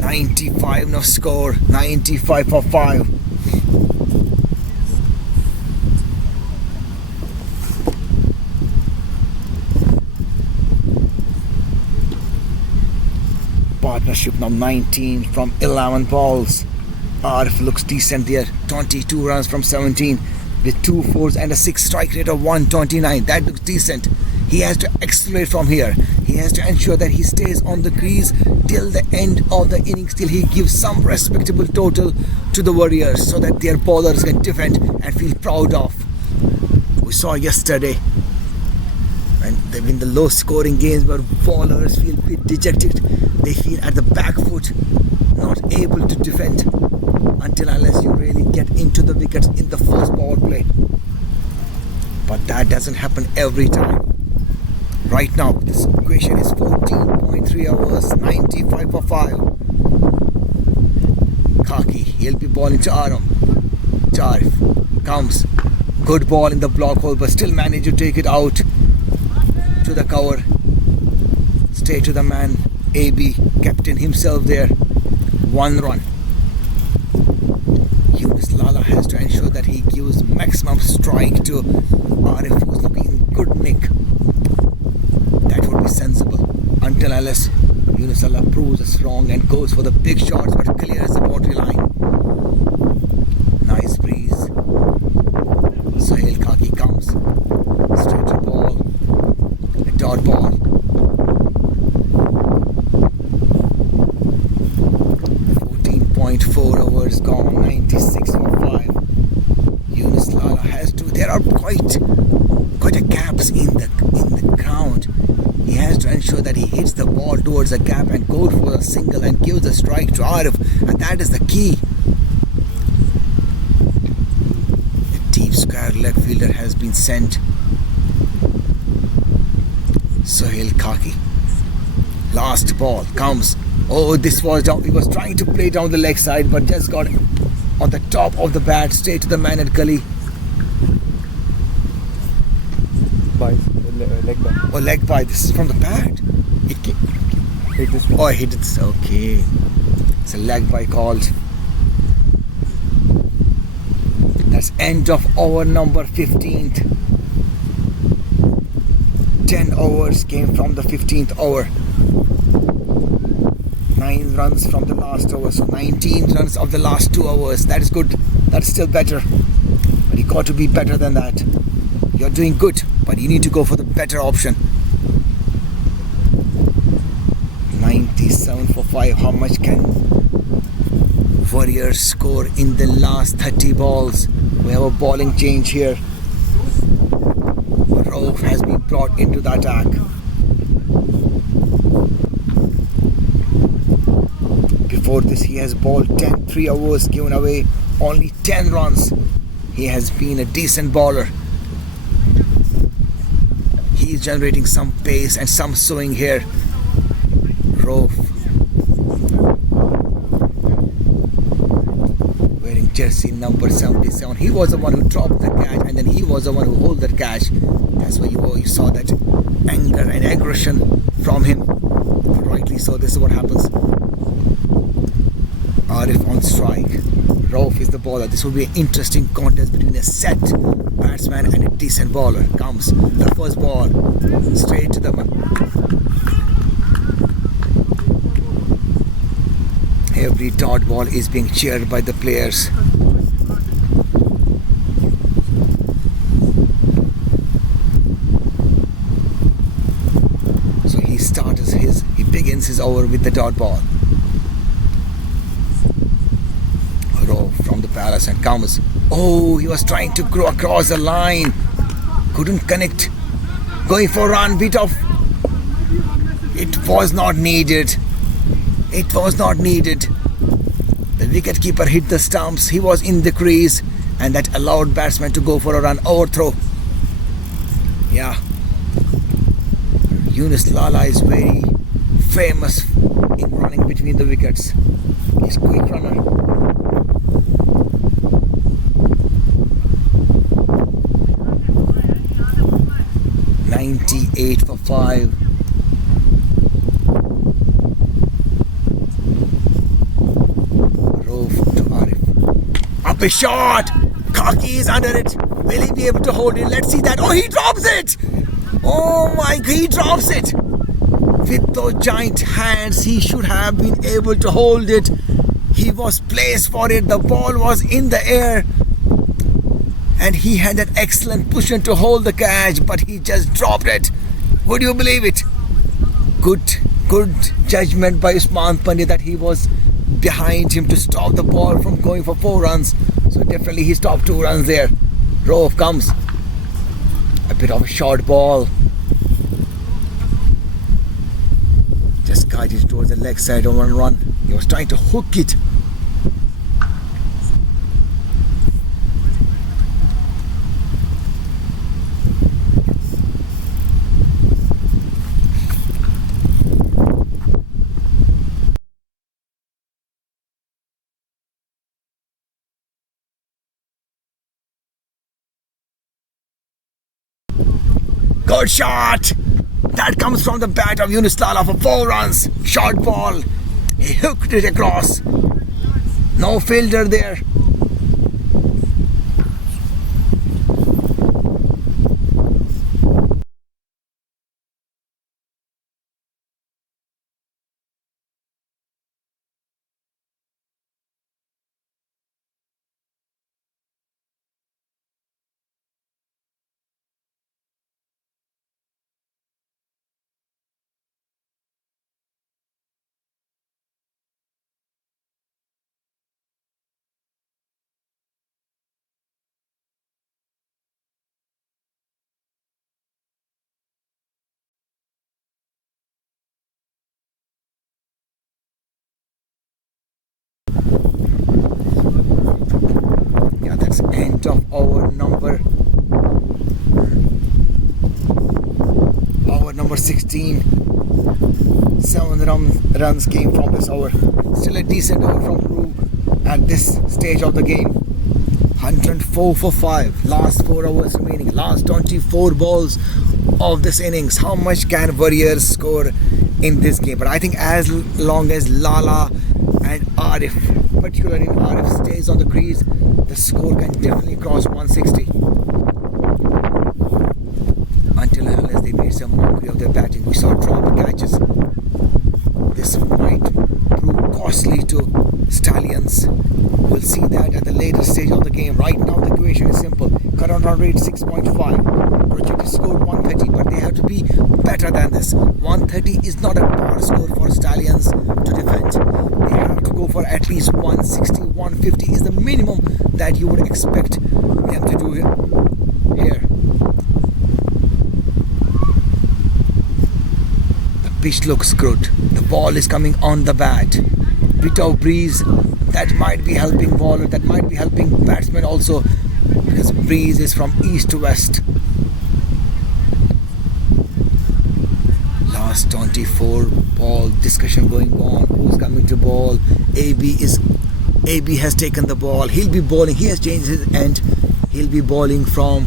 .95 no score. 95 for 5. Partnership now 19 from 11 balls. Arif looks decent there. 22 runs from 17 with 2 fours and a 6 strike rate of 129. That looks decent. He has to accelerate from here. He has to ensure that he stays on the crease till the end of the innings, till he gives some respectable total to the Warriors so that their bowlers can defend and feel proud of. We saw yesterday and they've been the low scoring games where bowlers feel a bit dejected. They feel at the back foot, not able to defend until unless you really get into the wickets in the first power play. But that doesn't happen every time. Right now, this equation is 14.3 hours, 95 for 5. Kaki, he'll be bowling to Aram. Arif comes. Good ball in the block hole, but still managed to take it out to the cover. Stay to the man. AB, captain himself there. 1 run. Yunus Lala has to ensure that he gives maximum strike to Arif, who's looking in good nick. That would be sensible until unless Yunus Lala proves us wrong and goes for the big shots but clears the boundary line. Nice breeze. Sohail Kaki comes. Straight to ball. A dot ball. 14.4 overs gone, 96 for 5. Yunus Lala has to. There are quite a gaps in the ground. He has to ensure that he hits the ball towards a gap and goes for a single and gives a strike to Arif, and that is the key. The deep square leg fielder has been sent. Sohail Kaki. Last ball comes. Oh, this was down. He was trying to play down the leg side, but just got on the top of the bat, straight to the man at gully. Leg by. Oh, leg by. This is from the bat. Hit this one. Oh, I hit it. Okay. It's a leg by called. That's end of over number 15th. 10 overs came from the 15th over. 9 runs from the last over. So 19 runs of the last 2 overs. That is good. That's still better. But you got to be better than that. You're doing good, but you need to go for the better option. 97 for 5. How much can Warriors score in the last 30 balls? We have a bowling change here. Rauf has been brought into the attack. Before this, he has bowled 3 overs, given away only 10 runs. He has been a decent bowler. He is generating some pace and some swing here. Rove wearing jersey number 77. He was the one who dropped the catch, and then he was the one who held that catch. That's why you saw that anger and aggression from him. Rightly so. This is what happens. Arif on strike. Rauf is the bowler. This will be an interesting contest between a set batsman and a decent bowler. Comes the first ball straight to the every dot ball is being cheered by the players. So he begins his over with the dot ball. From the palace and comes. Oh, he was trying to go across the line, couldn't connect, going for a run, bit of it was not needed. The wicketkeeper hit the stumps. He was in the crease, and that allowed batsman to go for a run overthrow. Yeah, Yunus Lala is very famous in running between the wickets. He's a quick runner. 98 for 5. Rove to Arif. Up a shot! Khaki is under it. Will he be able to hold it? Let's see that. Oh, he drops it! Oh my God, he drops it! With those giant hands, he should have been able to hold it. He was placed for it. The ball was in the air. And he had an excellent position to hold the catch, but he just dropped it. Would you believe it? Good judgment by Usman Pandya that he was behind him to stop the ball from going for 4 runs. So definitely he stopped 2 runs there. Rove comes. A bit of a short ball. Just guided towards the leg side on 1 run. He was trying to hook it. Good shot! That comes from the bat of Yunus Lala for 4 runs. Short ball. He hooked it across. No fielder there. That's end of our number 16. 7 runs came from this over. Still a decent over from Rue at this stage of the game. 104 for 5. Last 4 overs remaining. Last 24 balls of this innings. How much can Warriors score in this game? But I think as long as Lala and Arif, particularly Arif, stays on the crease, the score can definitely cross 160. Until and unless they made some mockery of their batting, we saw drop catches. This might prove costly to Stallions. We'll see that at the later stage of the game. Right now the equation is simple. Current run rate 6.5. Projected score 130, but they have to be better than this. 130 is not a poor score for Stallions to defend. They have to go for at least 160, 150 is the minimum that you would expect them to do here. The pitch looks good. The ball is coming on the bat. Bit of breeze. That might be helping bowler, that might be helping batsmen also, because breeze is from east to west. Last 24 ball discussion going on. Who's coming to bowl? AB has taken the ball. He'll be bowling. He has changed his end. He'll be bowling from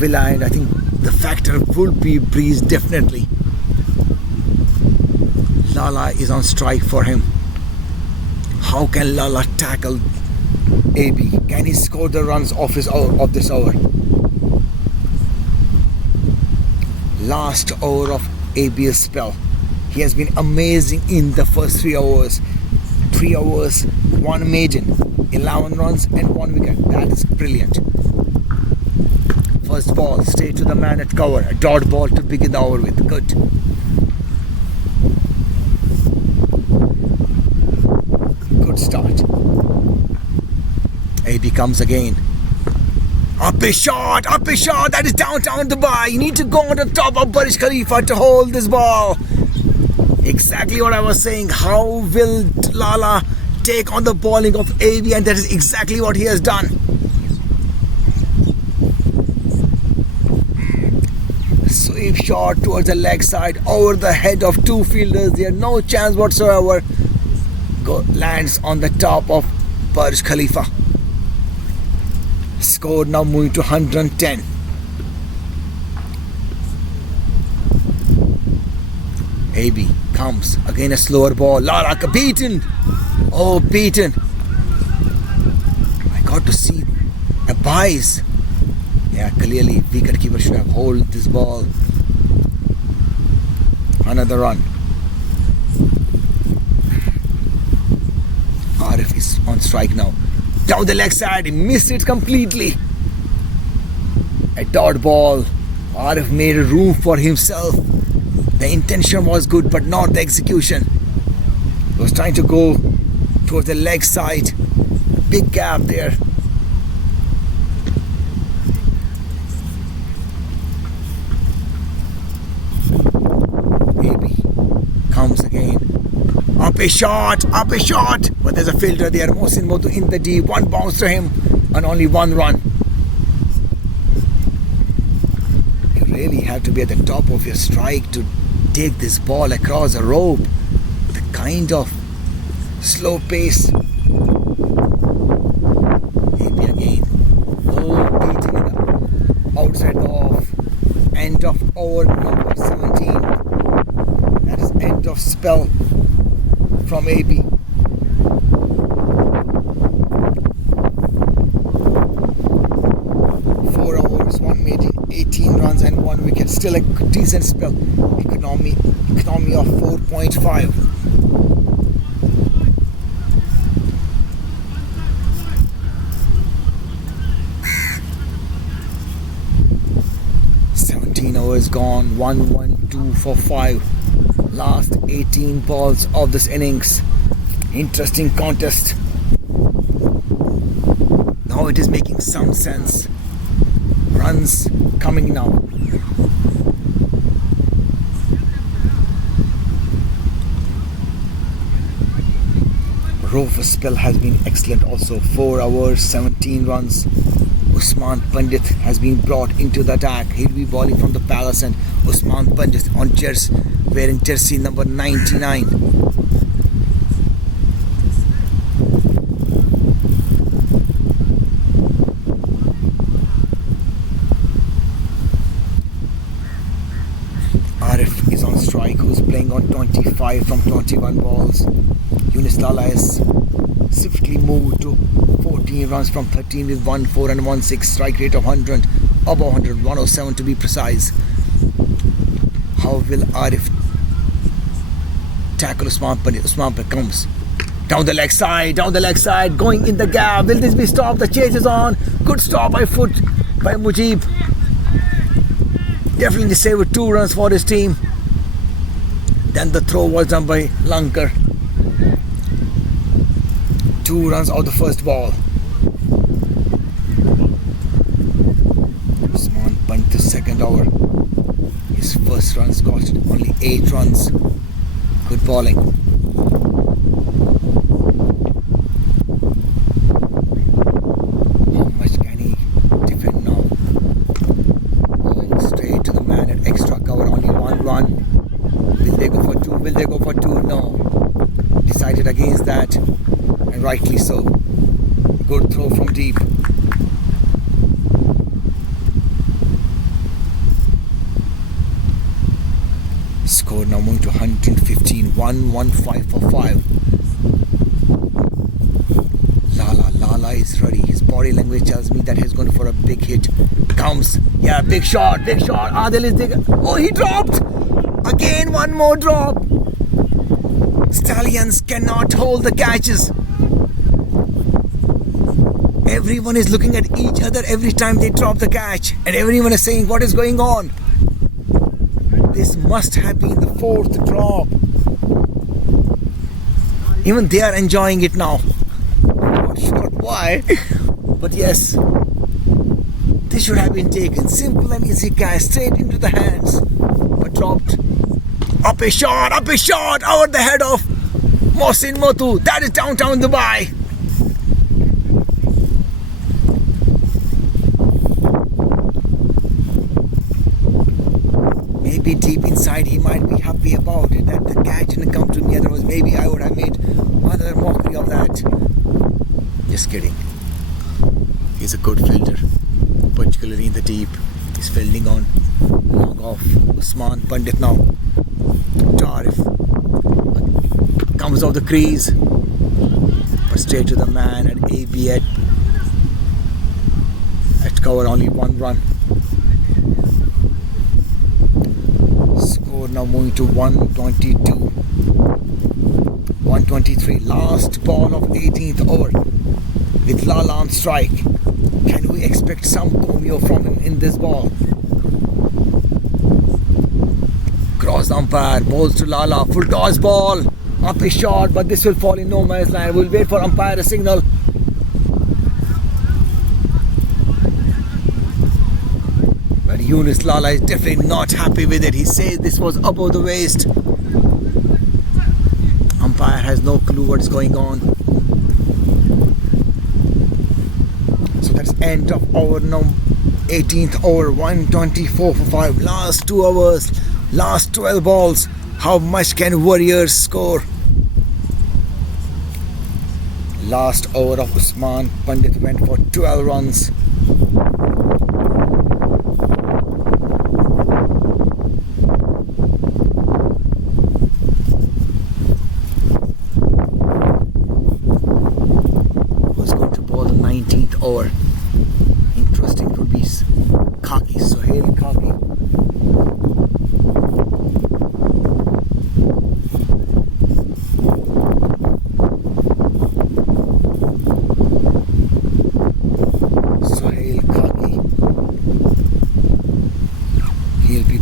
Villa, and I think the factor would be breeze definitely. Lala is on strike for him. How can Lala tackle AB? Can he score the runs of this over? Last over of AB's spell. He has been amazing in the first 3 overs. 3 overs, 1 maiden, 11 runs and 1 wicket. That is brilliant. First ball, straight to the man at cover. A dot ball to begin the over with. Good. Good start. AB comes again. Up a shot, that is downtown Dubai. You need to go on the top of Burj Khalifa to hold this ball. Exactly what I was saying. How will Lala take on the bowling of AB? And that is exactly what he has done. Sweep shot towards the leg side, over the head of 2 fielders. There no chance whatsoever. Lands on the top of Burj Khalifa. Score now moving to 110. AB comes again, a slower ball. Lala beaten. Oh, beaten. I got to see a bias. Yeah, clearly wicketkeeper should have hold this ball. Another run. Arif is on strike now. Down the leg side, he missed it completely. A dot ball. Arif made a room for himself. The intention was good, but not the execution. He was trying to go towards the leg side. Big gap there. AB comes again. Up a shot. But there's a fielder there. Mohsin Modu in the deep. 1 bounce to him and only 1 run. You really have to be at the top of your strike to take this ball across a rope. The kind of slow pace. AB again. Oh, beating it outside off. End of over number 17. That is end of spell from AB. Still a decent spell. Economy of 4.5. Overs gone. 1-1-2 for 5. Last 18 balls of this innings. Interesting contest. Now it is making some sense. Runs coming now. Rover's spell has been excellent also. 4 overs, 17 runs. Usman Pandit has been brought into the attack. He'll be bowling from the palace, and Usman Pandit on jersey, wearing jersey number 99. Arif is on strike, who's playing on 25 from 21 balls. Yunus Lala has swiftly moved to 14 runs from 13 with 1-4 and 1-6. Strike rate of 100, above 100, 107 to be precise. How will Arif tackle Usman Pandit? Usman Pandit comes down the leg side, going in the gap. Will this be stopped? The chase is on. Good stop by foot by Mujib. Definitely saved with 2 runs for his team. Then the throw was done by Lankar. 2 runs out the first ball. Usman Pandit the second over. His first runs cost only 8 runs. Good bowling. that, and rightly so. Good throw from deep. Score now moving to 115, 115 for 5. Lala is ready. His body language tells me that he's going for a big hit. Comes, yeah, big shot. Adil is big. Oh, he dropped! Again, one more drop. Stallions cannot hold the catches. Everyone is looking at each other every time they drop the catch, and everyone is saying, what is going on? This must have been the fourth drop. Even they are enjoying it now. Not sure why, but yes, this should have been taken. Simple and easy catch, straight into the hands, but dropped. Up a shot, over the head of Mohsin Motu. That is downtown Dubai. Maybe deep inside he might be happy about it, that the catch didn't come to me, otherwise maybe I would have made another mockery of that. Just kidding. He's a good fielder, particularly in the deep. He's fielding on long off Usman Pandit now. Tarif comes off the crease, but straight to the man at AB at cover, only 1 run. Score now moving to 122, 123. Last ball of 18th over with Lala on strike. Can we expect some cameo from him in this ball? Cross the umpire, balls to Lala, full toss ball, up his shot, but this will fall in no man's land. We'll wait for umpire to signal. But Yunus Lala is definitely not happy with it. He says this was above the waist. Umpire has no clue what's going on. So that's end of over number 18th over, 124 for 5. Last 2 hours, last 12 balls. How much can Warriors score? Last over of Usman Pandit went for 12 runs. Who's going to bowl the 19th over? Interesting, it would be Khaki, Sohail Khaki.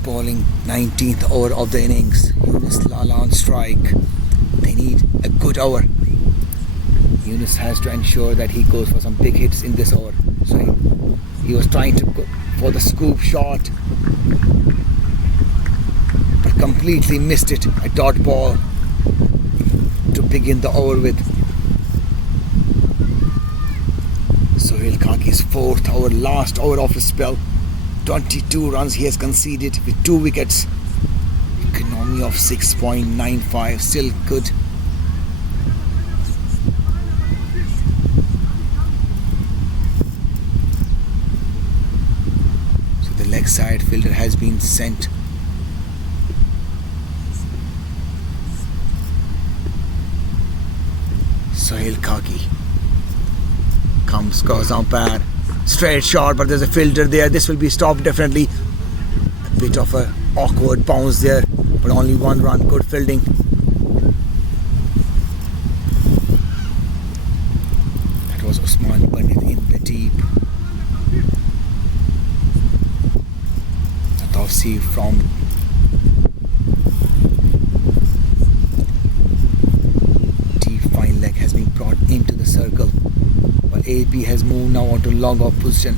Bowling 19th over of the innings. Yunus Lala on strike. They need a good over. Yunus has to ensure that he goes for some big hits in this over. So he was trying to go for the scoop shot, but completely missed it. A dot ball to begin the over with. Sohail Khaki's 4th over, last over of his spell. 22 runs he has conceded with 2 wickets. Economy of 6.95, still good. So the leg side fielder has been sent. Sohail Khaki comes, goes umpire. Straight shot, but there's a fielder there. This will be stopped definitely. A bit of a awkward bounce there, but only 1 run. Good fielding. That was Usman Pandit in the deep. The Tawsi from deep fine leg has been brought into the circle. AB has moved now onto long off position.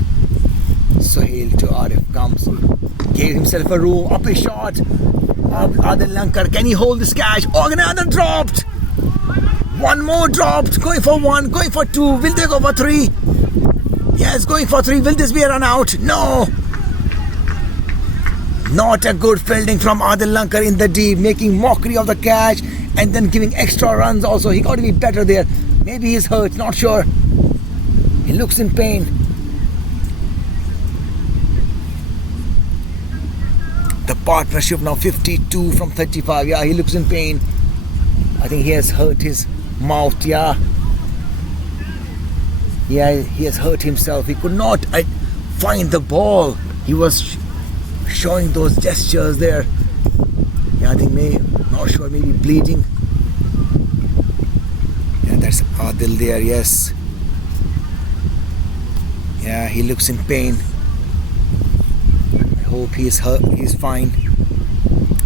Sohail to Arif comes, gave himself a room, up a shot. Adil Lankar, can he hold this catch? Oh, another dropped. 1 more dropped. Going for 1, going for 2. Will they go for 3? Yes, going for 3. Will this be a run out? No. Not a good fielding from Adil Lankar in the deep, making mockery of the catch and then giving extra runs also. He got to be better there. Maybe he's hurt, not sure. He looks in pain. The partnership now 52 from 35. Yeah, he looks in pain. I think he has hurt his mouth. Yeah, he has hurt himself. He could not find the ball. He was showing those gestures there. Yeah, I think not sure, maybe bleeding. Yeah, that's Adil there. Yes. Yeah, he looks in pain. I hope he's hurt. He's fine.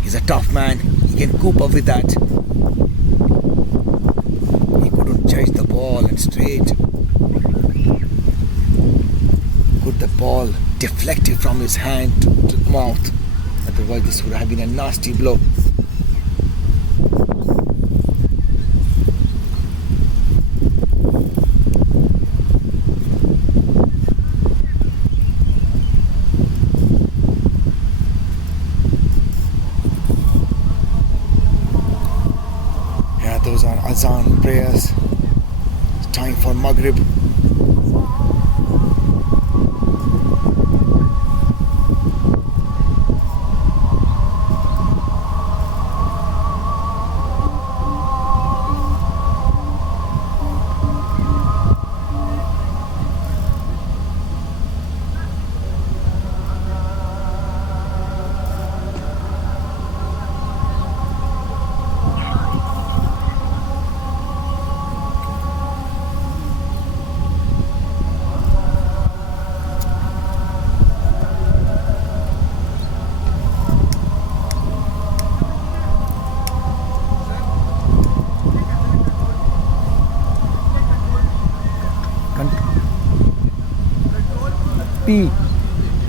He's a tough man. He can cope up with that. He couldn't judge the ball and straight. Could the ball deflected from his hand to the mouth? Otherwise, this would have been a nasty blow. Those are Azan prayers. It's time for Maghrib.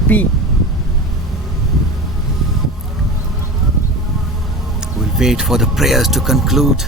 P. We'll wait for the prayers to conclude.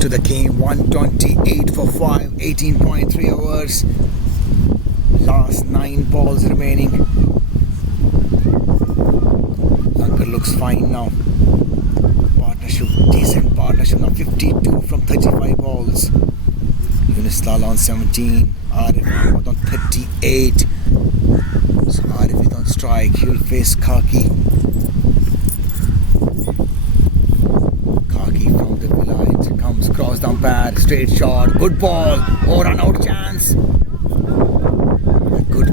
To the game, 128 for 5, 18.3 overs, last 9 balls remaining. Lanka looks fine now. Partnership, decent partnership now, 52 from 35 balls. Yunus Lala on 17, Arif Ahmed on 38. So Arif is on strike, he'll face Khaki. From the village comes cross down pad, straight shot, good ball, or run out chance. Good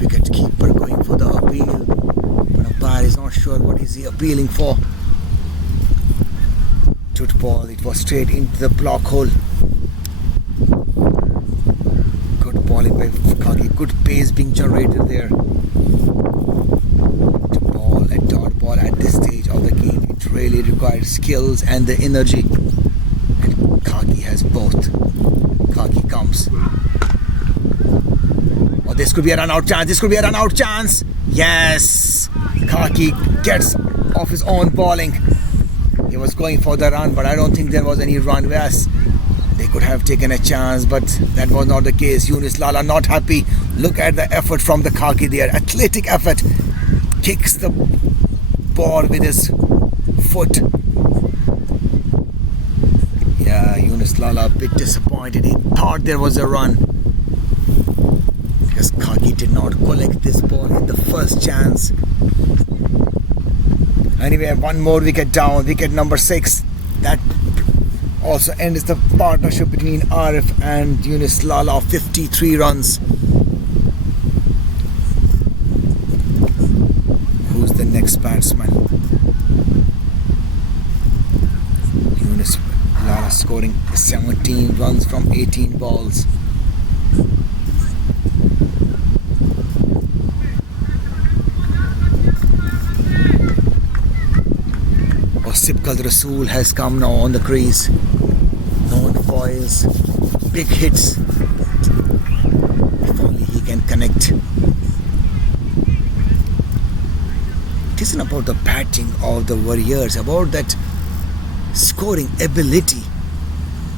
wicket keeper going for the appeal, but umpire is not sure what is he appealing for. was straight into the block hole. Good bowling by Khaki. Good pace being generated there. To ball a dot ball at this stage of the game, it really requires skills and the energy. And Khaki has both. Khaki comes. Oh, this could be a run-out chance. This could be a run-out chance. Yes! Khaki gets off his own bowling. He was going for the run, but I don't think there was any run. Yes, they could have taken a chance, but that was not the case. Yunus Lala not happy. Look at the effort from the Khaki there. Athletic effort. Kicks the ball with his foot. Yeah, Yunus Lala a bit disappointed. He thought there was a run, because Khaki did not collect this ball in the first chance. Anyway, one more wicket down, wicket number 6. That also ends the partnership between Arif and Yunus Lala of 53 runs. Who's the next batsman? Yunus Lala scoring 17 runs from 18 balls. Sibkad Rasool has come now on the crease. No foils, big hits. If only he can connect. It isn't about the batting of the Warriors, about that scoring ability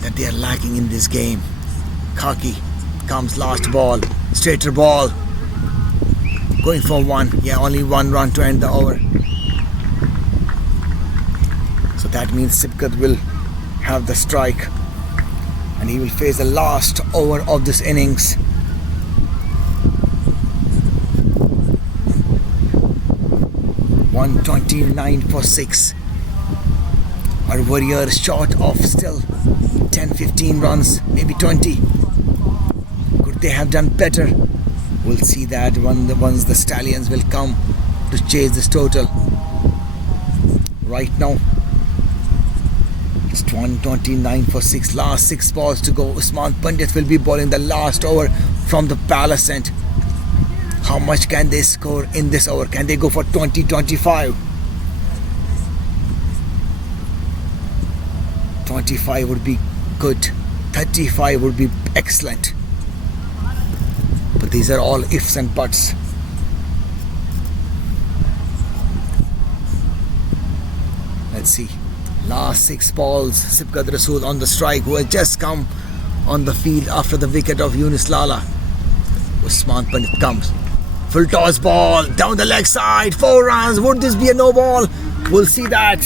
that they are lacking in this game. Khaki comes last ball, straighter ball. Going for one. Yeah, only one run to end the over. So that means Sibkat will have the strike and he will face the last over of this innings. $129 for 6. Our Warriors short of still 10-15 runs, maybe 20. Could they have done better? We'll see that once the Stallions will come to chase this total. Right now, it's 129 for 6. Last 6 balls to go. Usman Pandit will be bowling the last over from the Palace end. How much can they score in this over? Can they go for 20-25? 25 would be good. 35 would be excellent. But these are all ifs and buts. Let's see. Last 6 balls. Sibkad Rasool on the strike, who has just come on the field after the wicket of Yunus Lala. Usman Pandit comes. Full toss ball down the leg side. 4 runs. Would this be a no ball? We'll see that.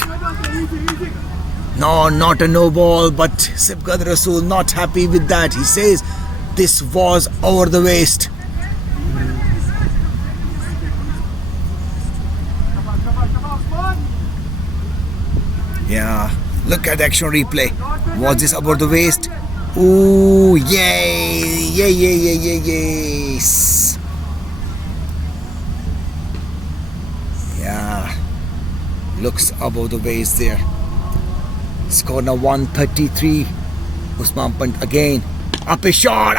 No, not a no ball, but Sibkad Rasool not happy with that. He says this was over the waist. Yeah, look at the action replay. Was this over the waist? Ooh, yay! Yes! Yeah, looks above the waist there. Score now 133. Usman Pandit again. Up a shot,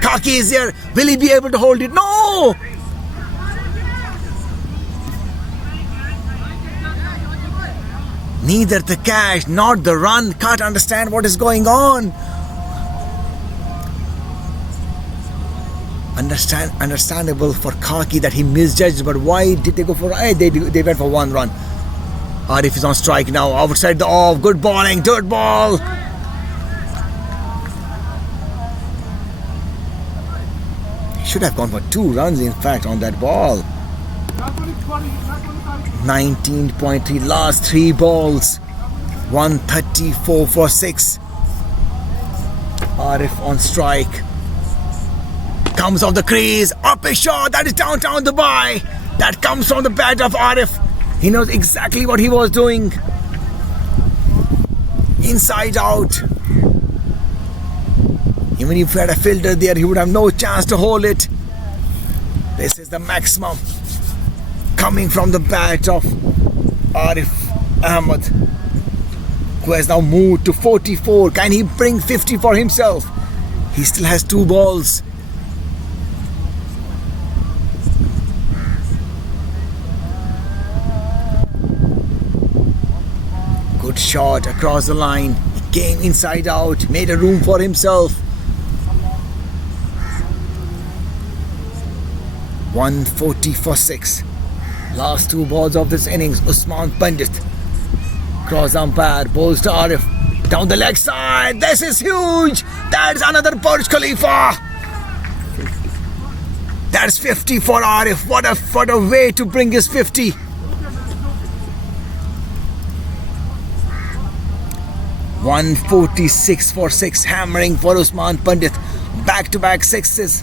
Khaki is there. Will he be able to hold it? No! Neither the catch nor the run. Can't understand what is going on. Understandable for Khaki that he misjudged, but why did they go for? They went for 1 run. Arif is on strike now, outside the off. Good bowling, dirt ball. He should have gone for 2 runs, in fact, on that ball. 19.3, last 3 balls. 134 for 6. Arif on strike. Comes off the crease, up a shot. That is downtown Dubai. That comes from the bat of Arif. He knows exactly what he was doing. Inside out. Even if he had a fielder there, he would have no chance to hold it. This is the maximum coming from the bat of Arif Ahmed, who who has now moved to 44. Can he bring 50 for himself? He still has 2 balls. Good shot across the line. He came inside out, made a room for himself. 140 for 6. Last 2 balls of this innings. Usman Pandit. Cross umpire, bowls to Arif. Down the leg side. This is huge. That's another Burj Khalifa. That's 50 for Arif. What a way to bring his 50. $146 for 6. Hammering for Usman Pandit. Back-to-back sixes.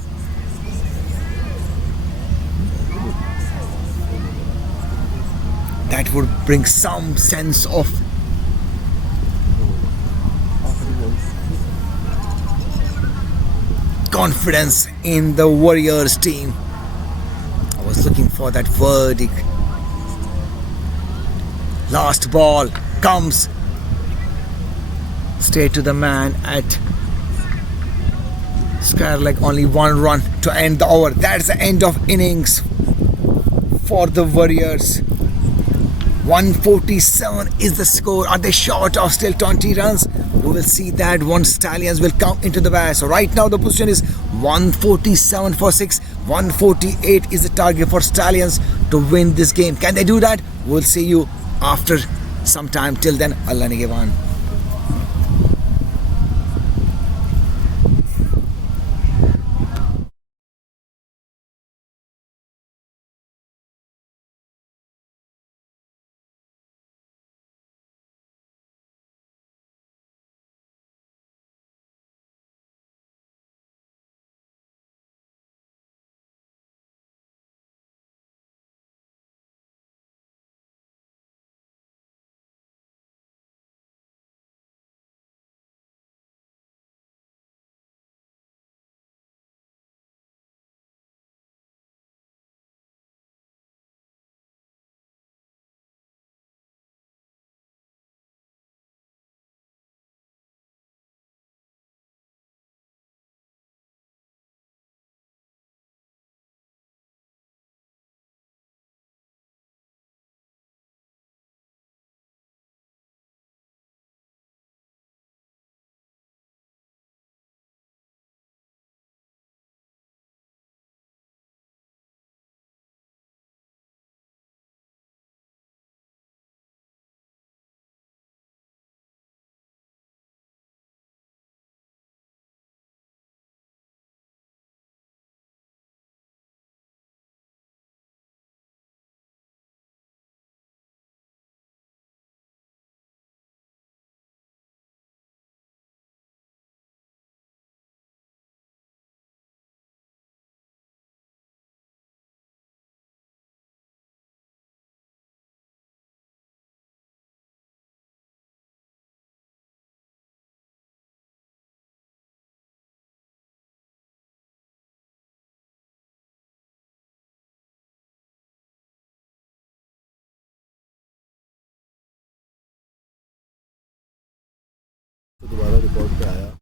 That would bring some sense of confidence in the Warriors team. I was looking for that verdict. Last ball comes straight to the man at square leg. Only 1 run to end the over. That's the end of innings for the Warriors. 147 is the score. Are they short of still 20 runs? We will see that once Stallions will come into the bat. So right now the position is 147 for 6. 148 is the target for Stallions to win this game. Can they do that? We'll see you after some time. Till then, Allah Nigeban. दोबारा record पे आया।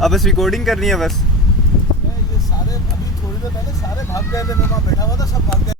अब बस recording करनी है बस। ये सारे अभी थोड़ी देर पहले सारे भाग गए थे, मैं वहाँ बैठा हुआ था, सब भाग गए।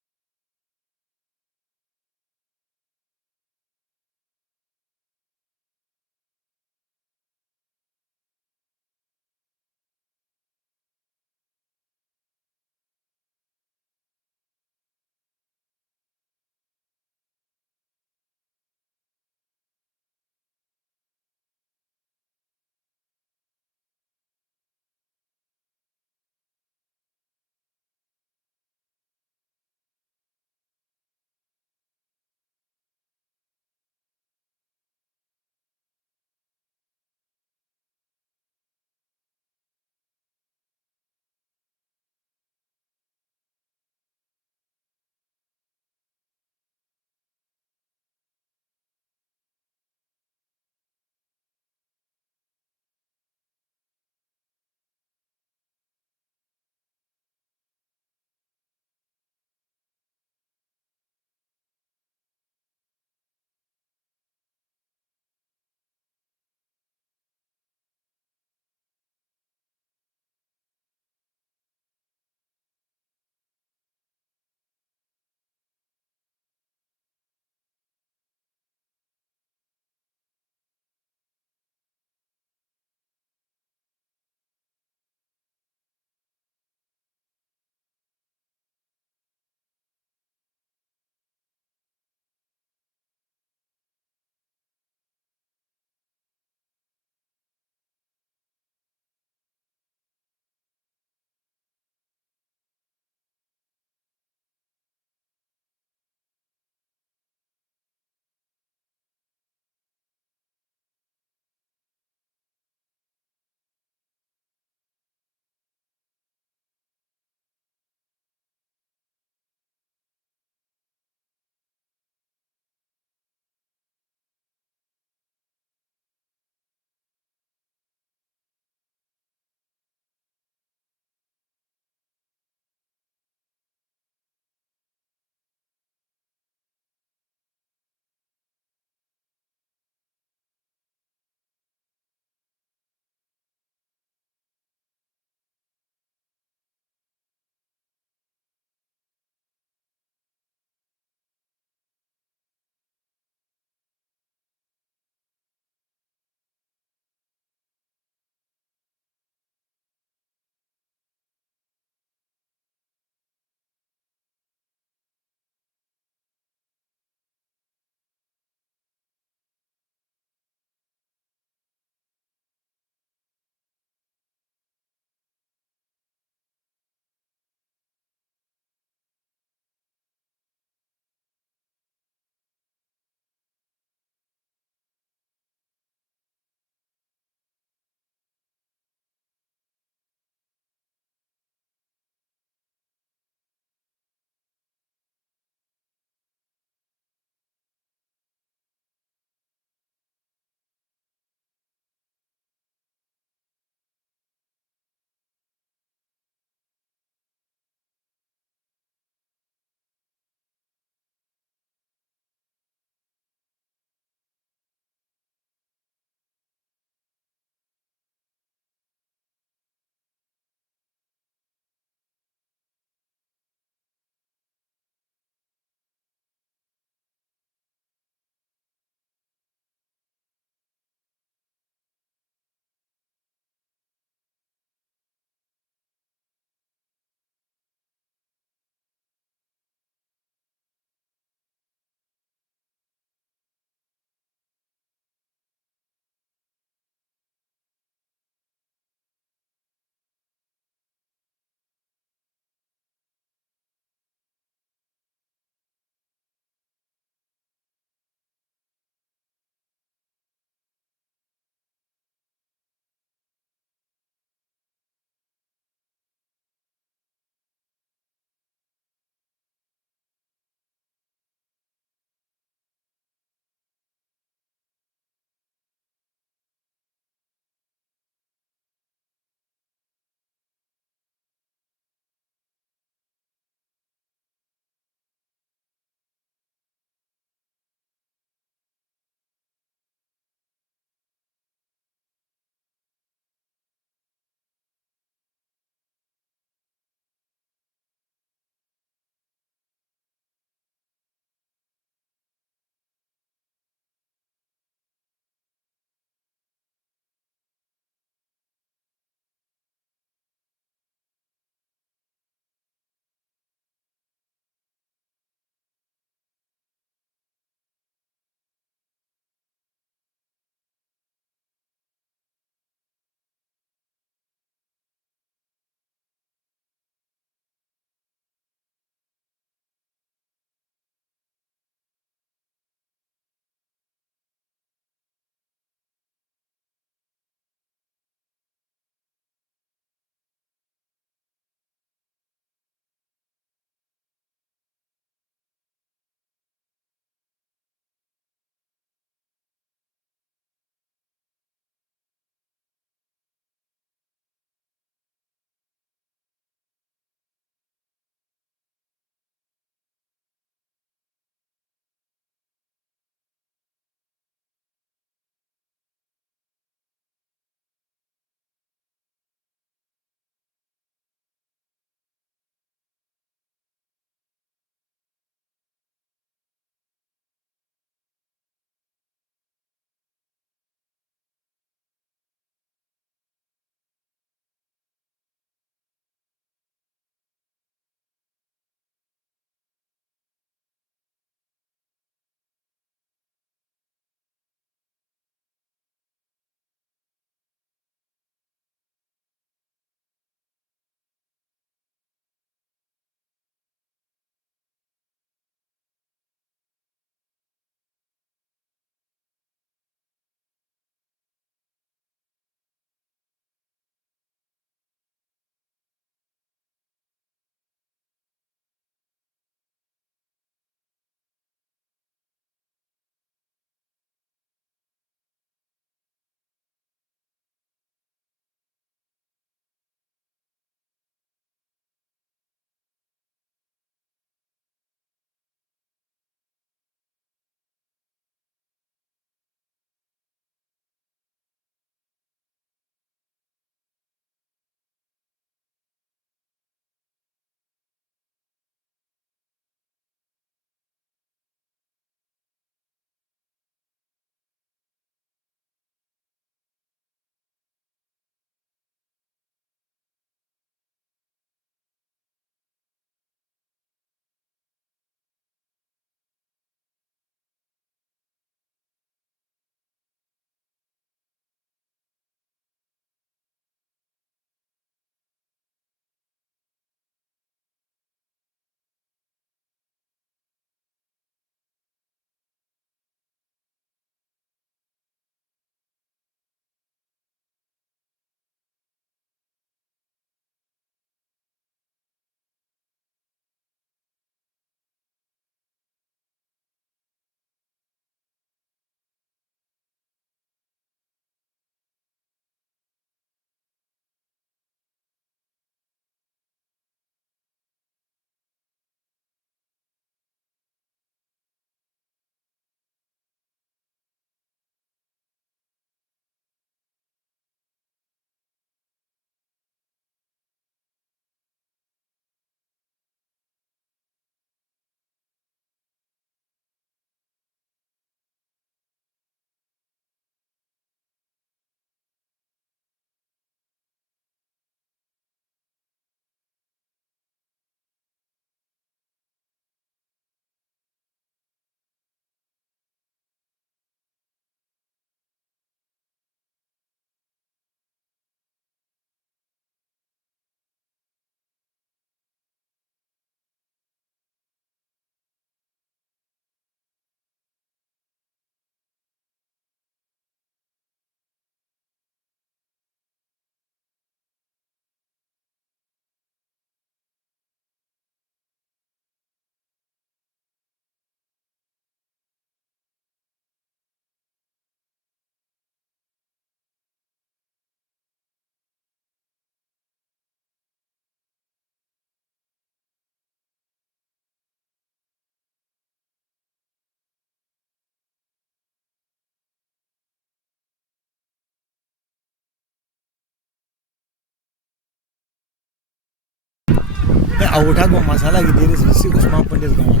Auta ko masala ki there is visi Usman Pandit gone.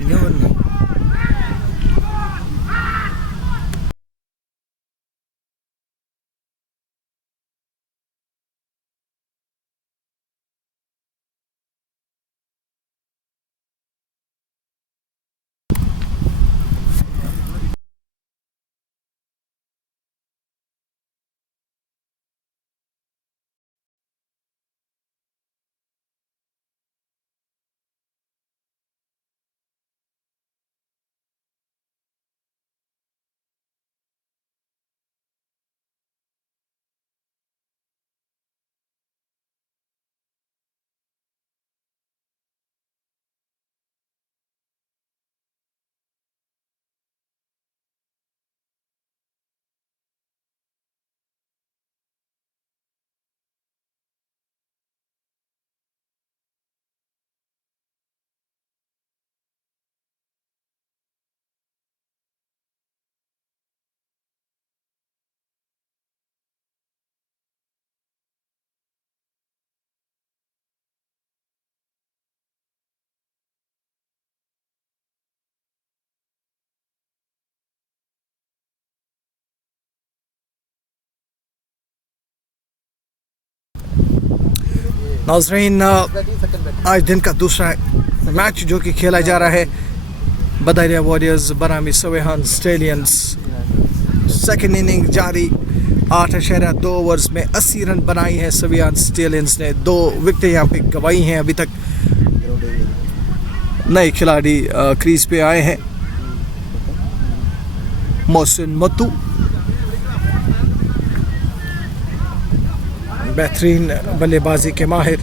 You never know. नाज़रीन आज दिन का दूसरा मैच जो कि खेला जा रहा है बदायर वॉरियर्स बनाम स्वेहान स्टेलियंस। सेकंड इनिंग जारी 8.2 ओवर्स में 80 रन बनाई है स्वेहान स्टेलियंस ने। 2 विकेटें यहाँ पे गंवाई हैं। अभी तक नए खिलाड़ी क्रीज पे आए हैं। मोहसिन मत्तू बेहतरीन बल्लेबाजी के माहिर,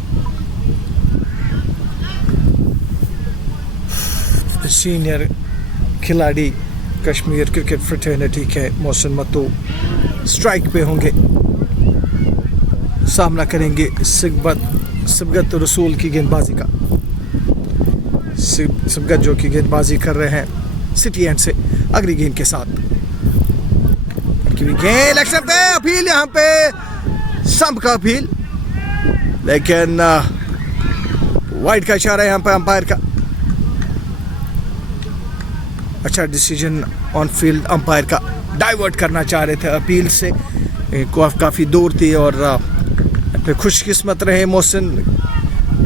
सीनियर खिलाड़ी कश्मीर क्रिकेट फ्रेटर्निटी के मोहसिन मत्तू स्ट्राइक पे होंगे। सामना करेंगे सिबगत रसूल की गेंदबाजी का। सिबगत जो कि गेंदबाजी कर रहे हैं सिटी एंड से अगली गेंद के साथ। गेंद लक्ष्य पे अपील, यहाँ पे स्टंप का अपील, लेकिन वाइड का इशारा यहाँ पे अंपायर का। अच्छा डिसीजन ऑन फील्ड अंपायर का। डाइवर्ट करना चाह रहे थे अपील से, काफ़ी दूर थी और फिर खुशकिस्मत रहे मोहसिन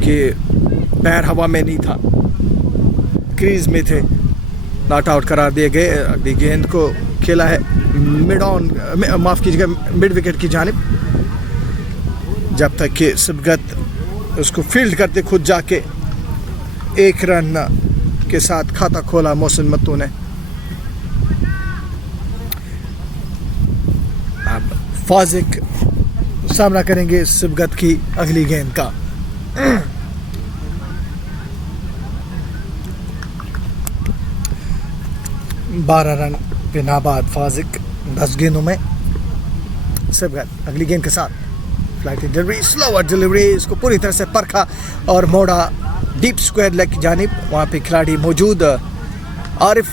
के पैर हवा में नहीं था, क्रीज में थे, नॉट आउट करार दिए गए। अगली गेंद को खेला है माफ़ कीजिएगा मिड विकेट की जानिब, जब तक कि सिबगत उसको फील्ड करते खुद जाके 1 रन के साथ खाता खोला मोहसिन मत्तू ने। अब फाजिक सामना करेंगे सिबगत की अगली गेंद का। 12 रन पे नाबाद फाजिक 10 गेंदों में। सिबगत अगली गेंद के साथ फ्लाइट डिलीवरी, स्लोअर डिलीवरी, इसको पूरी तरह से परखा और मोड़ा डीप स्क्वायर लेग की जानिब। वहाँ पे खिलाड़ी मौजूद आरिफ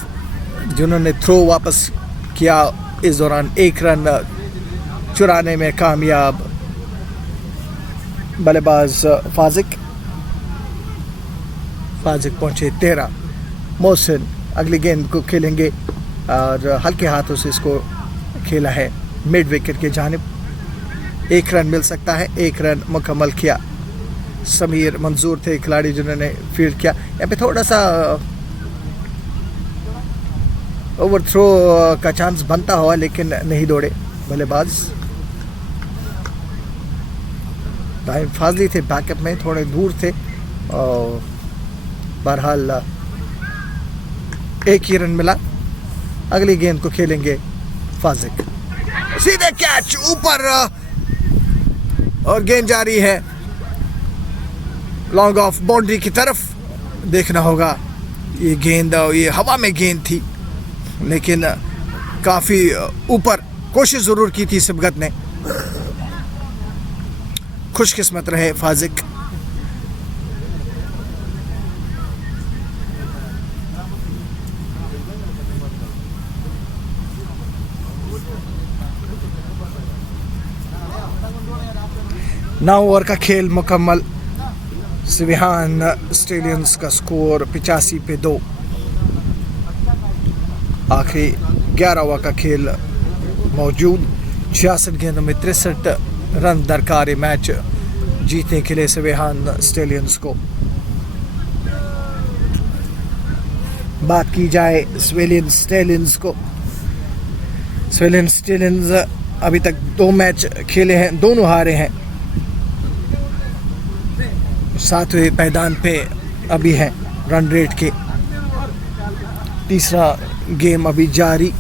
जिन्होंने थ्रो वापस किया। इस दौरान 1 रन चुराने में कामयाब बल्लेबाज फाजिक पहुंचे 13। मोहसिन अगली गेंद को खेलेंगे और हल्के हाथों से इसको खेला है मिड विकेट की जानिब। 1 रन मिल सकता है। 1 रन मुकम्मल किया। समीर मंजूर थे खिलाड़ी जिन्होंने फील्ड किया। यहाँ पे थोड़ा सा ओवर थ्रो का चांस बनता हुआ, लेकिन नहीं दौड़े बल्लेबाज। दाहिर फाजली थे, बैकअप में थोड़े दूर थे और बहरहाल 1 ही रन मिला। अगली गेंद को खेलेंगे फाजिक। सीधे कैच ऊपर और गेंद जारी है लॉन्ग ऑफ बाउंड्री की तरफ। देखना होगा ये गेंद, ये हवा में गेंद थी, लेकिन काफ़ी ऊपर कोशिश ज़रूर की थी सिबगत ने। खुशकिस्मत रहे फाजिक। नौ ओवर का खेल मुकम्मल। स्वीहान स्टेलियंस का स्कोर 85 पे 2। आखिरी 11 ओवर का खेल मौजूद। 66 गेंदों में 63 रन दरकार है मैच जीतने के लिए स्वीहान स्टेलियंस को। बात की जाए स्वेलियन स्टेलियंस को, स्वेलियन स्टेलियंस अभी तक 2 मैच खेले हैं, दोनों हारे हैं। 7वें मैदान पे अभी हैं रन रेट के। तीसरा गेम अभी जारी।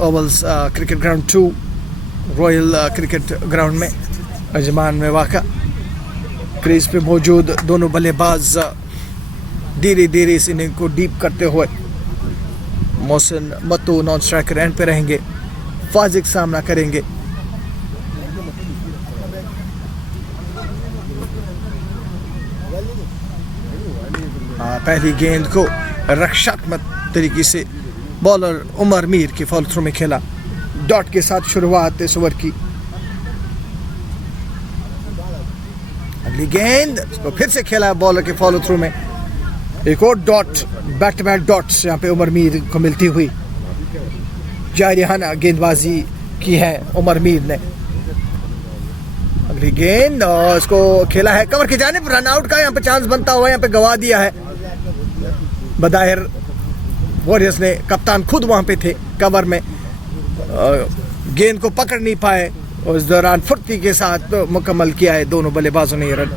Vowels cricket ground 2 royal cricket ground में अजमान में वाक़ा। क्रीज पे मौजूद दोनों बल्लेबाज धीरे धीरे इस इनिंग को डीप करते हुए। मोहसिन मत्तू नॉन स्ट्राइकर एंड पे रहेंगे, फाजिक सामना करेंगे। पहली गेंद को रक्षात्मक तरीके से बॉलर उमर मीर के फॉलो थ्रू में खेला। डॉट के साथ शुरुआत इस ओवर की। अगली गेंद इसको फिर से खेला बॉलर के फॉलो थ्रू में। एक और dot, back to back dots यहाँ पे उमर मीर को मिलती हुई। जायरियाना गेंदबाजी की है उमर मीर ने। अगली गेंद और इसको खेला है कवर की जानिब। रन आउट का यहाँ पे चांस बनता हुआ यहाँ पे गवा दिया है। बदायर वॉरियर्स ने, कप्तान खुद वहां पे थे कवर में, गेंद को पकड़ नहीं पाए। उस दौरान फुर्ती के साथ मुकम्मल किया है दोनों बल्लेबाजों ने रन।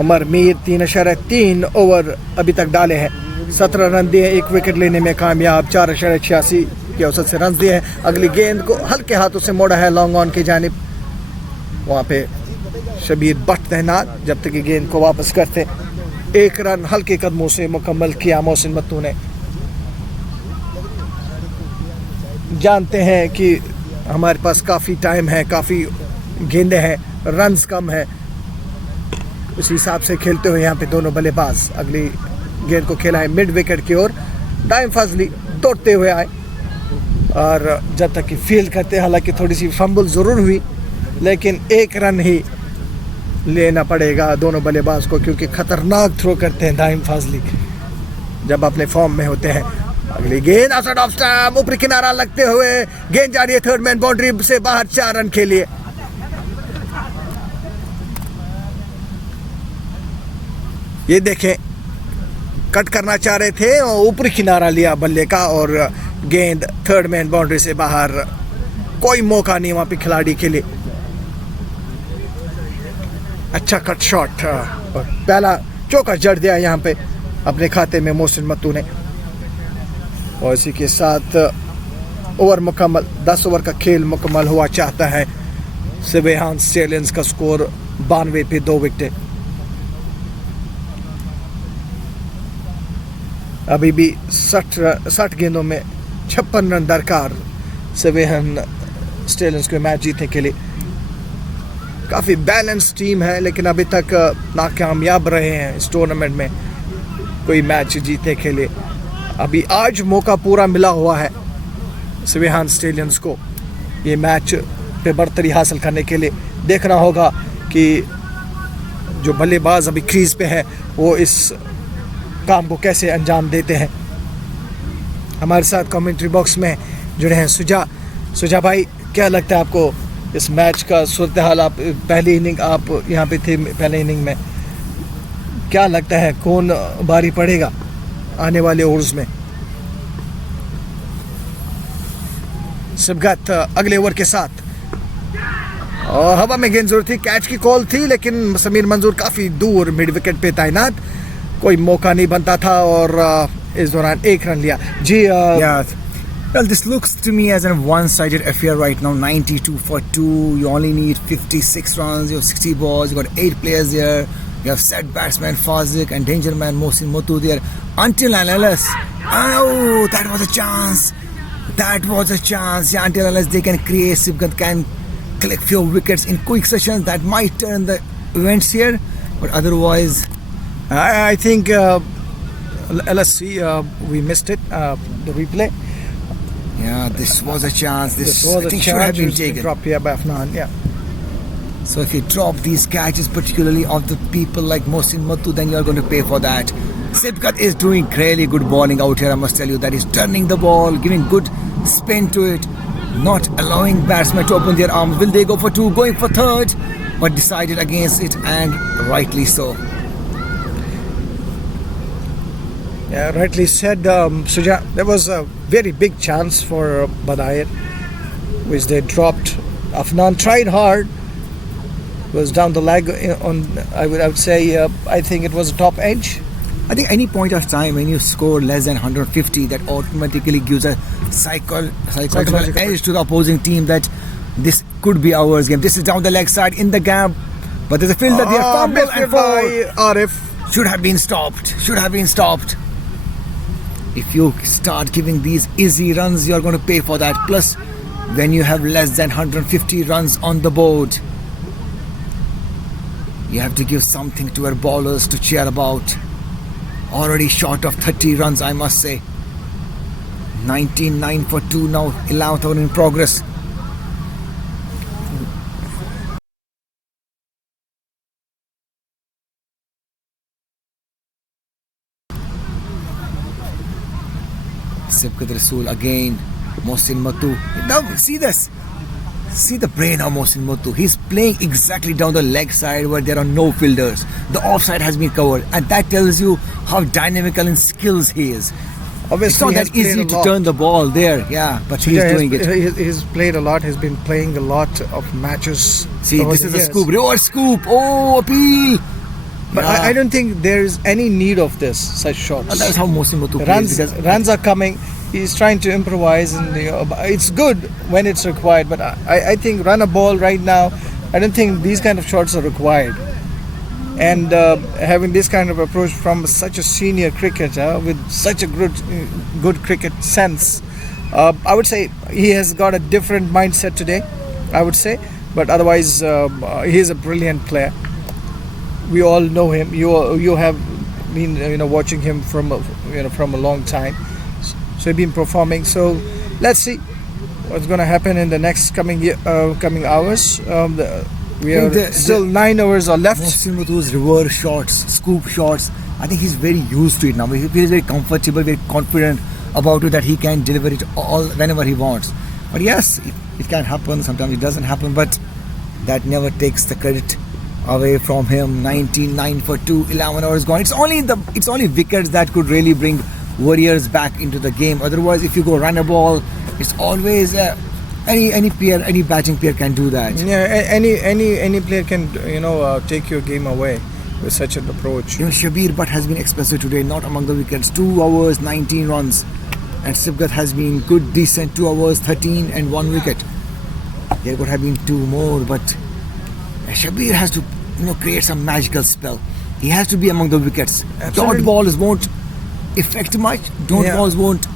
उमर मीर 3.3 ओवर अभी तक डाले हैं। 17 रन दिए, 1 विकेट लेने में कामयाब। 4.86 के औसत से रन दिए हैं। अगली गेंद को हल्के हाथों से मोड़ा है लॉन्ग ऑन की जानिब। वहां पे शबीर बट तैनात जब तक कि गेंद को वापस करते। 1 रन हल्के कदमों से मुकम्मल किया मोहसिन मत्तू ने। जानते हैं कि हमारे पास काफ़ी टाइम है, काफ़ी गेंदें हैं, रन्स कम है, उस हिसाब से खेलते हुए यहाँ पे दोनों बल्लेबाज। अगली गेंद को खेला है मिड विकेट की ओर। दाइम फजली दौड़ते हुए आए और जब तक कि फील्ड करते, हालांकि थोड़ी सी फंबल ज़रूर हुई, लेकिन 1 रन ही लेना पड़ेगा दोनों बल्लेबाज को, क्योंकि खतरनाक थ्रो करते हैं दाइम फाजली जब अपने फॉर्म में होते हैं। अगली गेंद आउटसाइड ऑफ स्टंप, ऊपरी किनारा लगते हुए गेंद जा रही है थर्ड मैन बाउंड्री से बाहर। 4 रन के लिए। ये देखें, कट करना चाह रहे थे और ऊपरी किनारा लिया बल्ले का और गेंद थर्ड मैन बाउंड्री से बाहर। कोई मौका नहीं वहां पे खिलाड़ी के लिए। अच्छा कट शॉट और पहला चौका जड़ दिया यहाँ पे अपने खाते में मोहसिन मत्तू ने। और इसी के साथ ओवर मुकम्मल, 10 ओवर का खेल मुकम्मल हुआ चाहता है। स्वीहान स्टेलियंस का स्कोर 92 पे 2 विकेट। अभी भी 60 गेंदों में 56 रन दरकार स्वीहान स्टेलियंस को मैच जीतने के लिए। काफ़ी बैलेंस टीम है, लेकिन अभी तक नाकामयाब रहे हैं इस टूर्नामेंट में कोई मैच जीतने के लिए। अभी आज मौका पूरा मिला हुआ है स्वीहान स्टेलियंस को ये मैच पे बढ़तरी हासिल करने के लिए। देखना होगा कि जो बल्लेबाज अभी क्रीज पे है वो इस काम को कैसे अंजाम देते हैं। हमारे साथ कमेंट्री बॉक्स में जुड़े हैं सुजा भाई, क्या लगता है आपको इस मैच का सूरत हाल? आप पहली इनिंग आप यहाँ पे थे, पहले इनिंग में क्या लगता है कौन बारी पड़ेगा आने वाले ओवर्स में? सिबगत अगले ओवर के साथ और हवा में गेंद जरूर थी, कैच की कॉल थी, लेकिन समीर मंजूर काफ़ी दूर मिड विकेट पे तैनात, कोई मौका नहीं बनता था और इस दौरान 1 रन लिया जी। Well, this looks to me as a one-sided affair right now. 92 for 2. You only need 56 runs. You have 60 balls. You got 8 players there. You have set batsman Fazik and danger man Mohsin Mottu there. Until unless, oh, that was a chance. That was a chance. Yeah, until unless they can create, Sibgat can collect few wickets in quick sessions. That might turn the events here. But otherwise, I think let's see. We missed it. The replay. Yeah, this was a chance. This, was I a think should have chance been which taken. dropped here by Afnan. Yeah. So if you drop these catches, particularly of the people like Mohsin Matu, then you are going to pay for that. Sibkat is doing really good bowling out here, I must tell you. That he's turning the ball, giving good spin to it, not allowing batsmen to open their arms. Will they go for two? Going for third, but decided against it, and rightly so. Yeah, rightly said, Suja. There was a very big chance for Badayer, which they dropped. Afnan tried hard, was down the leg on. I would say. I think it was a top edge. I think any point of time when you score less than 150, that automatically gives a psychological edge to the opposing team that this could be ours game. This is down the leg side in the gap, but there's a fielder there. Fumble and by foul. Arif. Should have been stopped. Should have been stopped. If you start giving these easy runs, you're going to pay for that. Plus, when you have less than 150 runs on the board, you have to give something to our bowlers to cheer about. Already short of 30 runs, I must say. 19-9 for 2 now, 11th over in progress. Sibkat Rasool again. Mohsin Matu. Now see this. See the brain of Mohsin Matu. He's playing exactly down the leg side where there are no fielders. The offside has been covered, and that tells you how dynamical in skills he is. Obviously, It's not he has that easy played a to lot. turn the ball there, yeah, but he's doing it. He's played a lot. He's been playing a lot of matches. See, over this the is a years. scoop, reverse scoop. Oh, appeal! But Yeah. I don't think there is any need of this such shots. And that's how Mohsin Matu plays. Runs are coming. He's trying to improvise, and it's good when it's required. But I think run a ball right now. I don't think these kind of shots are required. And having this kind of approach from such a senior cricketer with such a good cricket sense, I would say he has got a different mindset today. I would say, but otherwise he is a brilliant player. We all know him. You have been watching him from a long time. So he's been performing. So let's see what's going to happen in the next coming hours. We are still 9 hours are left. Mohsin Matu's reverse shots, scoop shots, I think he's very used to it now. He feels very comfortable, very confident about it that he can deliver it all whenever he wants. But yes, it can happen. Sometimes it doesn't happen, but that never takes the credit away from him. 19-9 for 2, 11 hours gone. It's only wickets that could really bring Warriors back into the game. Otherwise, if you go run a ball, it's always any player, any batting player can do that. Yeah, any player can take your game away with such an approach. Even Shabir Butt has been expressive today, not among the wickets. 2 hours, 19 runs. And Sibkat has been good, decent, 2 hours, 13 and 1 wicket. There could have been 2 more, but Shabir has to create some magical spell. He has to be among the wickets. Absolutely. Dot balls won't affect much. Balls won't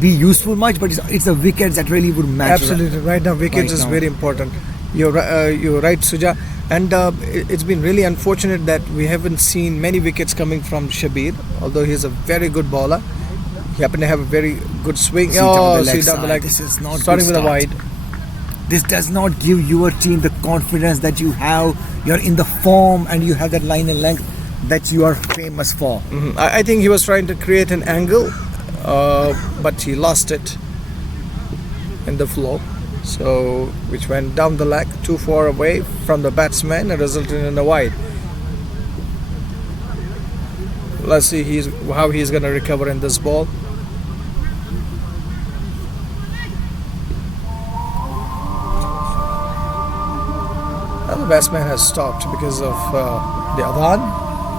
be useful much, but it's the wickets that really would matter. Absolutely, right now wickets is very important. You're right, Suja. And it's been really unfortunate that we haven't seen many wickets coming from Shabir, although he's a very good bowler. He happened to have a very good swing. Down the the leg. This is not starting good with a start. wide. This does not give your team the confidence that you have. You're in the form and you have that line and length that you are famous for. I think he was trying to create an angle, but he lost it in the flow. So, which went down the leg too far away from the batsman and resulted in a wide. Let's see how he's going to recover in this ball. Now the batsman has stopped because of the adhan.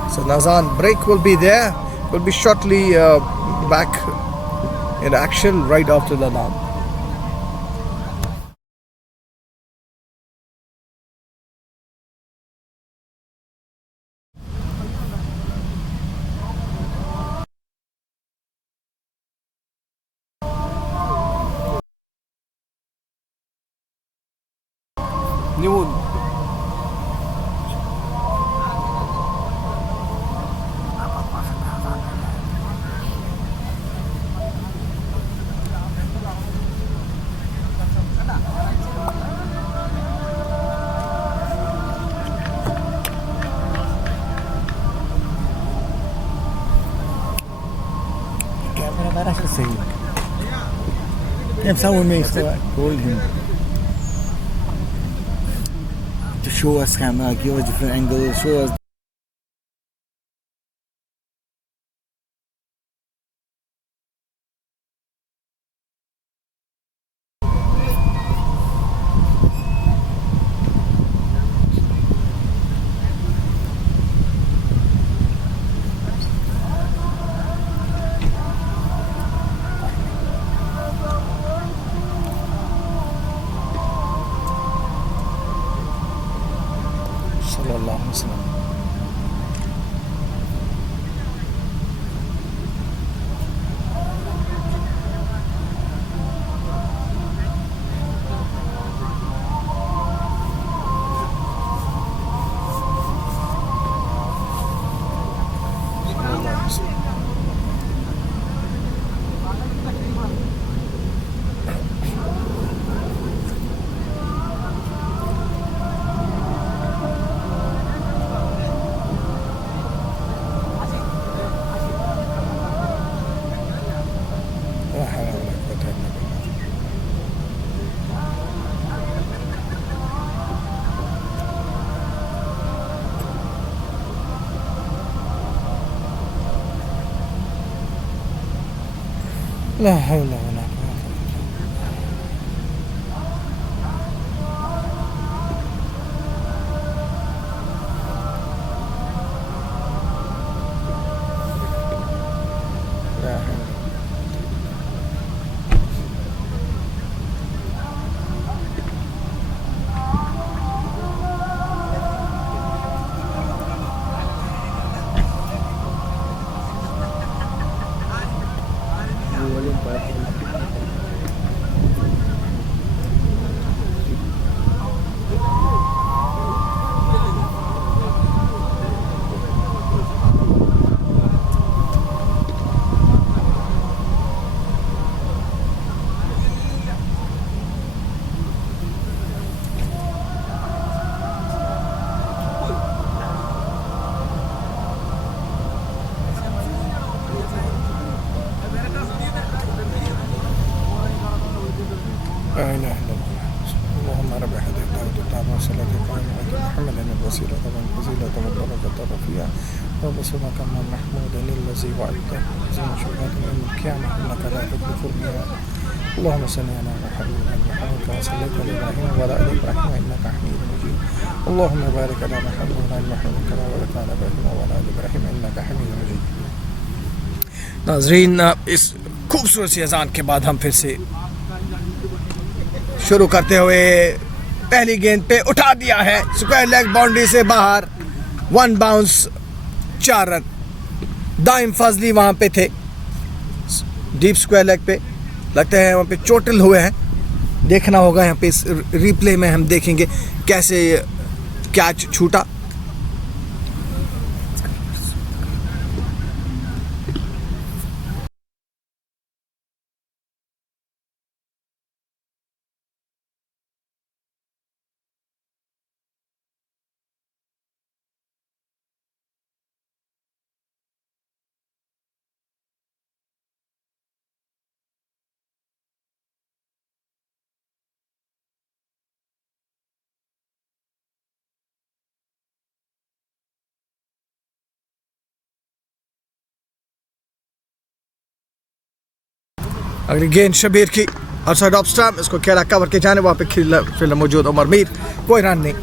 So Nazan break will be there. Will be shortly back in action right after the adhan. Yeah, someone may told him to show us camera, give us different angles, show us. Sallallahu alaihi wasallam. لا حول ولا قوة إلا بالله. لا حول ولا قوة. لا حول. لا إله إلا الله. اللهم رب هديت وتتابع صلاة قائمة محمدا الوسيلة والفضيلة والدرجة الرفيعة وبصمك من محمود الذي وعدته زين شفاعة يوم القيامة إنك لا تخلف الميعاد. اللهم صل على محمد كما صليت على إبراهيم وعلى آل إبراهيم إنك حميد مجيد. اللهم بارك على محمد وعلى محمد كما باركت على إبراهيم وعلى آل إبراهيم إنك حميد مجيد. नाज़रीन, इस खूबसूरत सी अज़ान के बाद हम फिर से शुरू करते हुए पहली गेंद पे उठा दिया है, स्क्वायर लेग बाउंड्री से बाहर, 1 बाउंस, 4 रन। दाइम फजली वहाँ पे थे डीप स्क्वायर लेग पे, लगता है वहाँ पे चोटिल हुए हैं। देखना होगा यहाँ पे इस रिप्ले में, हम देखेंगे कैसे कैच छूटा। अगली गेंद शबीर की आउटसाइड ऑफ स्टंप, इसको खेला कवर के जाने, वहाँ पे फिर मौजूद उमर मीर, कोई रन नहीं।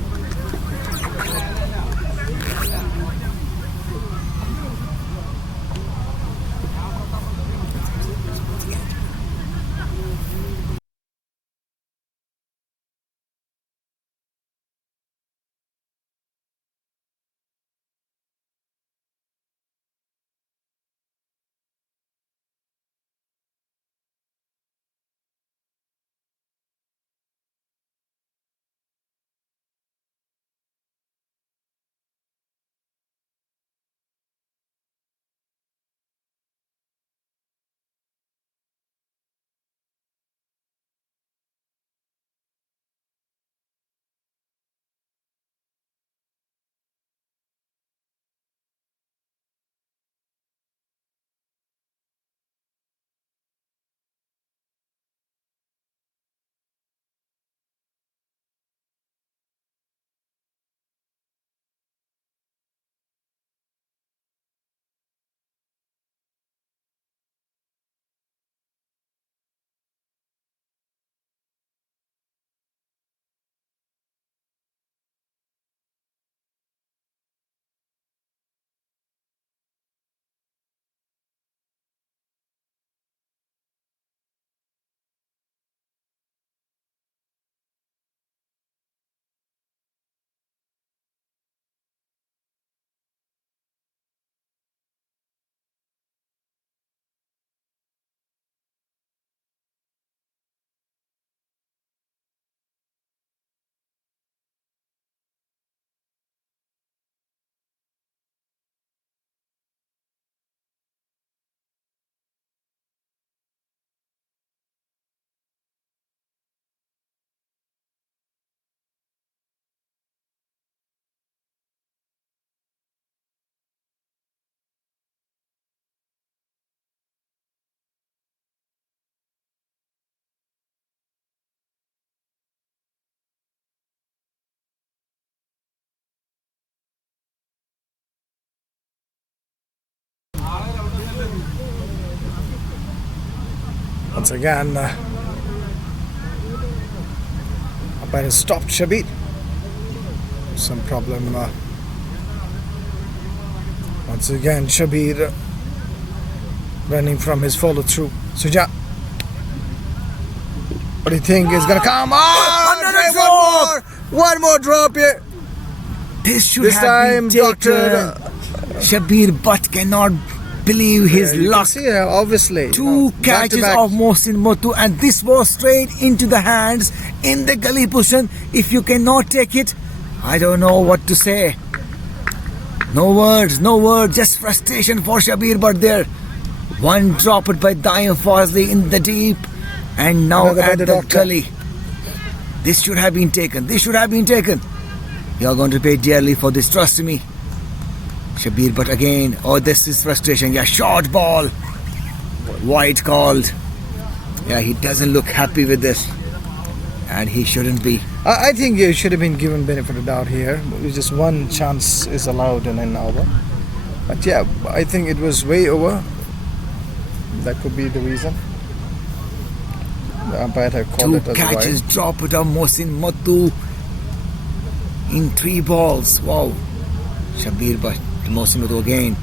Once again, umpire has stopped Shabir. Some problem. Once again, Shabir running from his follow through. Suja, what do you think is gonna come? Oh, one more drop here. This should This have time, been taken. Doctor. Shabir Butt cannot believe his You can luck. see, obviously. Two catches back-to-back. of Mohsin Mottu, and this was straight into the hands in the gully position. If you cannot take it, I don't know what to say. No words, just frustration for Shabir Butt there. One dropped by Daim Fazli in the deep, and now Another by at the the doctor. gully. This should have been taken. You're going to pay dearly for this, trust me. Shabir Butt again. Oh, this is frustration. Yeah, short ball. Wide called. Yeah, he doesn't look happy with this. And he shouldn't be. I think you should have been given benefit of doubt here. Just one chance is allowed in an over. But yeah, I think it was way over. That could be the reason. The umpire had called Two it as a catches wide. dropped of Mohsin Mottu in 3 balls. Wow. Shabir Butt. Mohsin Mottu again.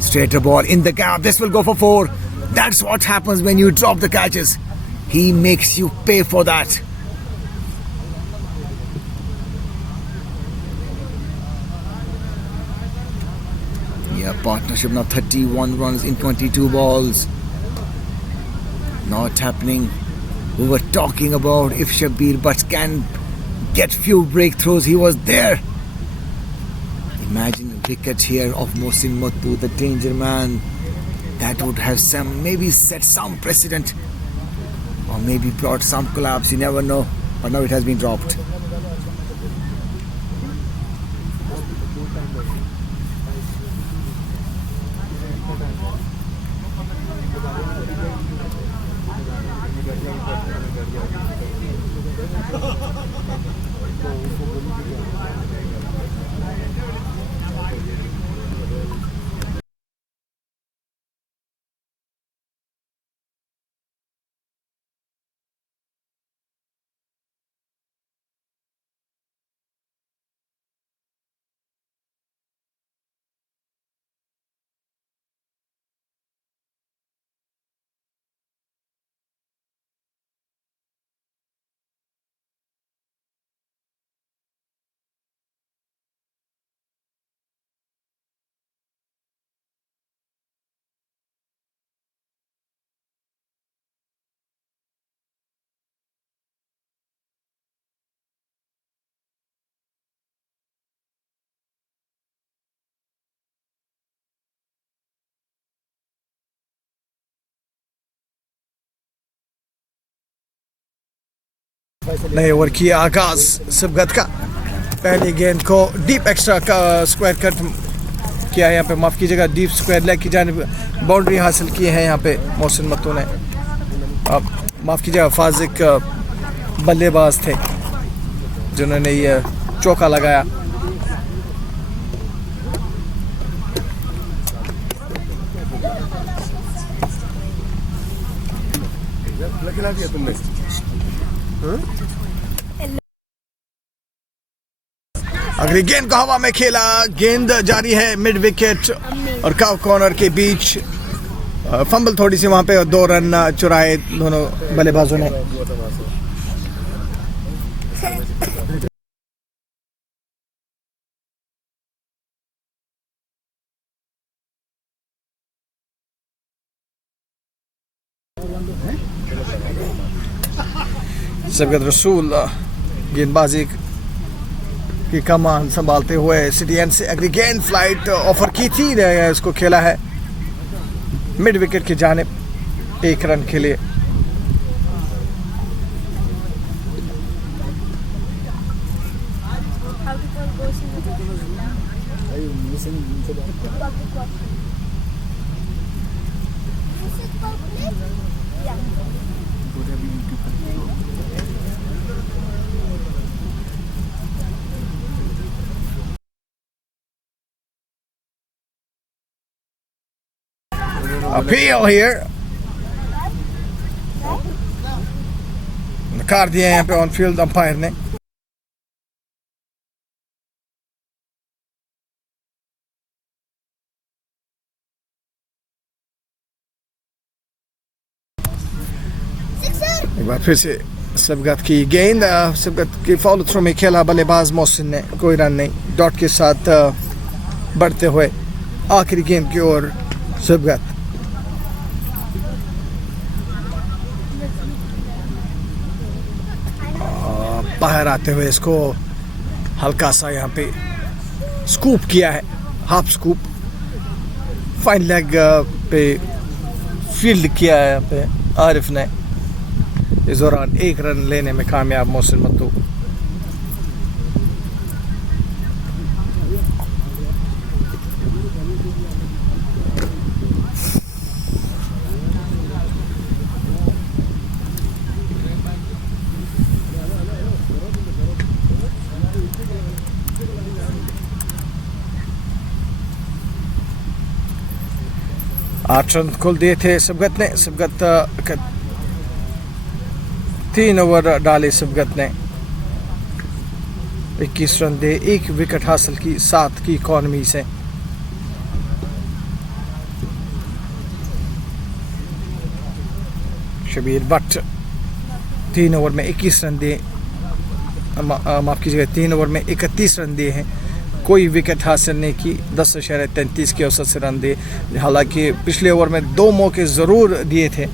Straighter ball in the gap. This will go for 4. That's what happens when you drop the catches. He makes you pay for that. Yeah, partnership now 31 runs in 22 balls. Not happening. We were talking about if Shabir Butt can get few breakthroughs. He was there. Imagine a wicket here of Mohsin Mottu, the danger man. That would have maybe set some precedent, or maybe brought some collapse. You never know. But now it has been dropped. नए over किया आगाज सबगत का पहली गेंद को deep extra का square cut किया है यहाँ पे, माफ़ कीजिएगा, डीप स्क्वायर लेग की जानिब बाउंड्री हासिल की है यहाँ पे मोहसिन मत्तू ने। अब माफ़ कीजिएगा, फाजिक बल्लेबाज थे जिन्होंने ये चौका लगाया। अगली गेंद को हवा में खेला, गेंद जारी है मिड विकेट और काव कॉर्नर के बीच। फंबल थोड़ी सी वहां पे और 2 रन चुराए दोनों बल्लेबाजों ने। सबगत रसूल गेंदबाजी की कमान संभालते हुए सिटीएन से अगली गेंद फ्लाइट ऑफर की थी, इसको खेला है मिड विकेट की जानिब 1 रन के लिए। Appeal here. नकार दिया यहाँ पे ऑन फील्ड अंपायर ने। एक बार फिर से सबगत की गेंद, सबगत की फॉलो थ्रो में खेला बल्लेबाज मोहसिन ने, कोई रन नहीं, डॉट के साथ बढ़ते हुए आखिरी गेंद की ओर सबगत। बाहर आते हुए इसको हल्का सा यहाँ पे स्कूप किया है, हाफ स्कूप, फाइन लेग पे फील्ड किया है यहाँ पे आरिफ ने। इस दौरान एक रन लेने में कामयाब मोहसिन मत्तू। आठ रन खोल दिए थे सबगत ने। सबगत 3 ओवर डाले सबगत ने, 21 रन दे, 1 विकेट हासिल की 7 की इकॉनमी से। शबीर भट्ट 3 ओवर में 21 रन दिए, माफ कीजिएगा 3 ओवर में 31 रन दिए हैं, कोई विकेट हासिल नहीं की, 10.33 के औसत से रन दिए। हालांकि पिछले ओवर में 2 मौके ज़रूर दिए थे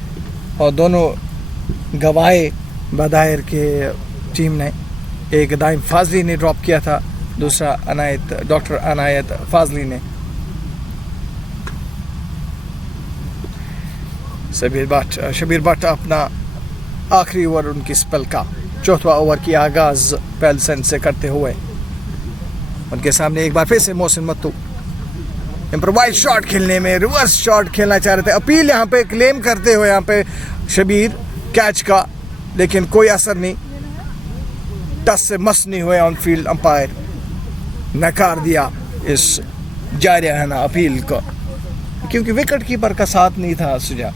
और दोनों गवाए बदायर के टीम ने। एक दाइम फाजली ने ड्रॉप किया था, दूसरा डॉक्टर अनायत फाजली ने। शबीर भट्ट अपना आखिरी ओवर उनकी स्पेल का, चौथा ओवर की आगाज पेलसन से करते हुए उनके सामने एक बार फिर से मोहसिन मत्तू इम्प्रोवाइज शॉट खेलने में, रिवर्स शॉट खेलना चाह रहे थे। अपील यहाँ पे क्लेम करते हुए यहाँ पे शबीर कैच का, लेकिन कोई असर नहीं, टस से मस नहीं हुए ऑन फील्ड अंपायर, नकार दिया इस जारियाना अपील को, क्योंकि विकेट कीपर का साथ नहीं था सुजा।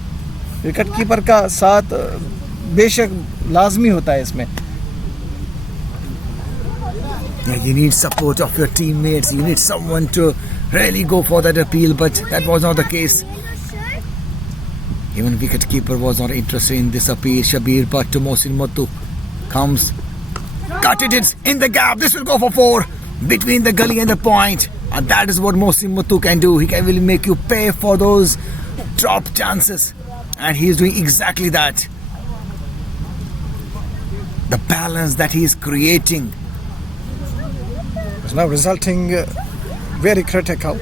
विकेट कीपर का साथ बेशक लाजमी होता है इसमें। Yeah, you need support of your teammates. You need someone to really go for that appeal, but that was not the case. Even wicketkeeper was not interested in this appeal. Shabir Bhatt to Mohsin Muttu comes, cut it, it's in the gap. This will go for 4 between the gully and the point, and that is what Mohsin Muttu can do. He can really make you pay for those drop chances, and he is doing exactly that. The balance that he is creating is now resulting very critical,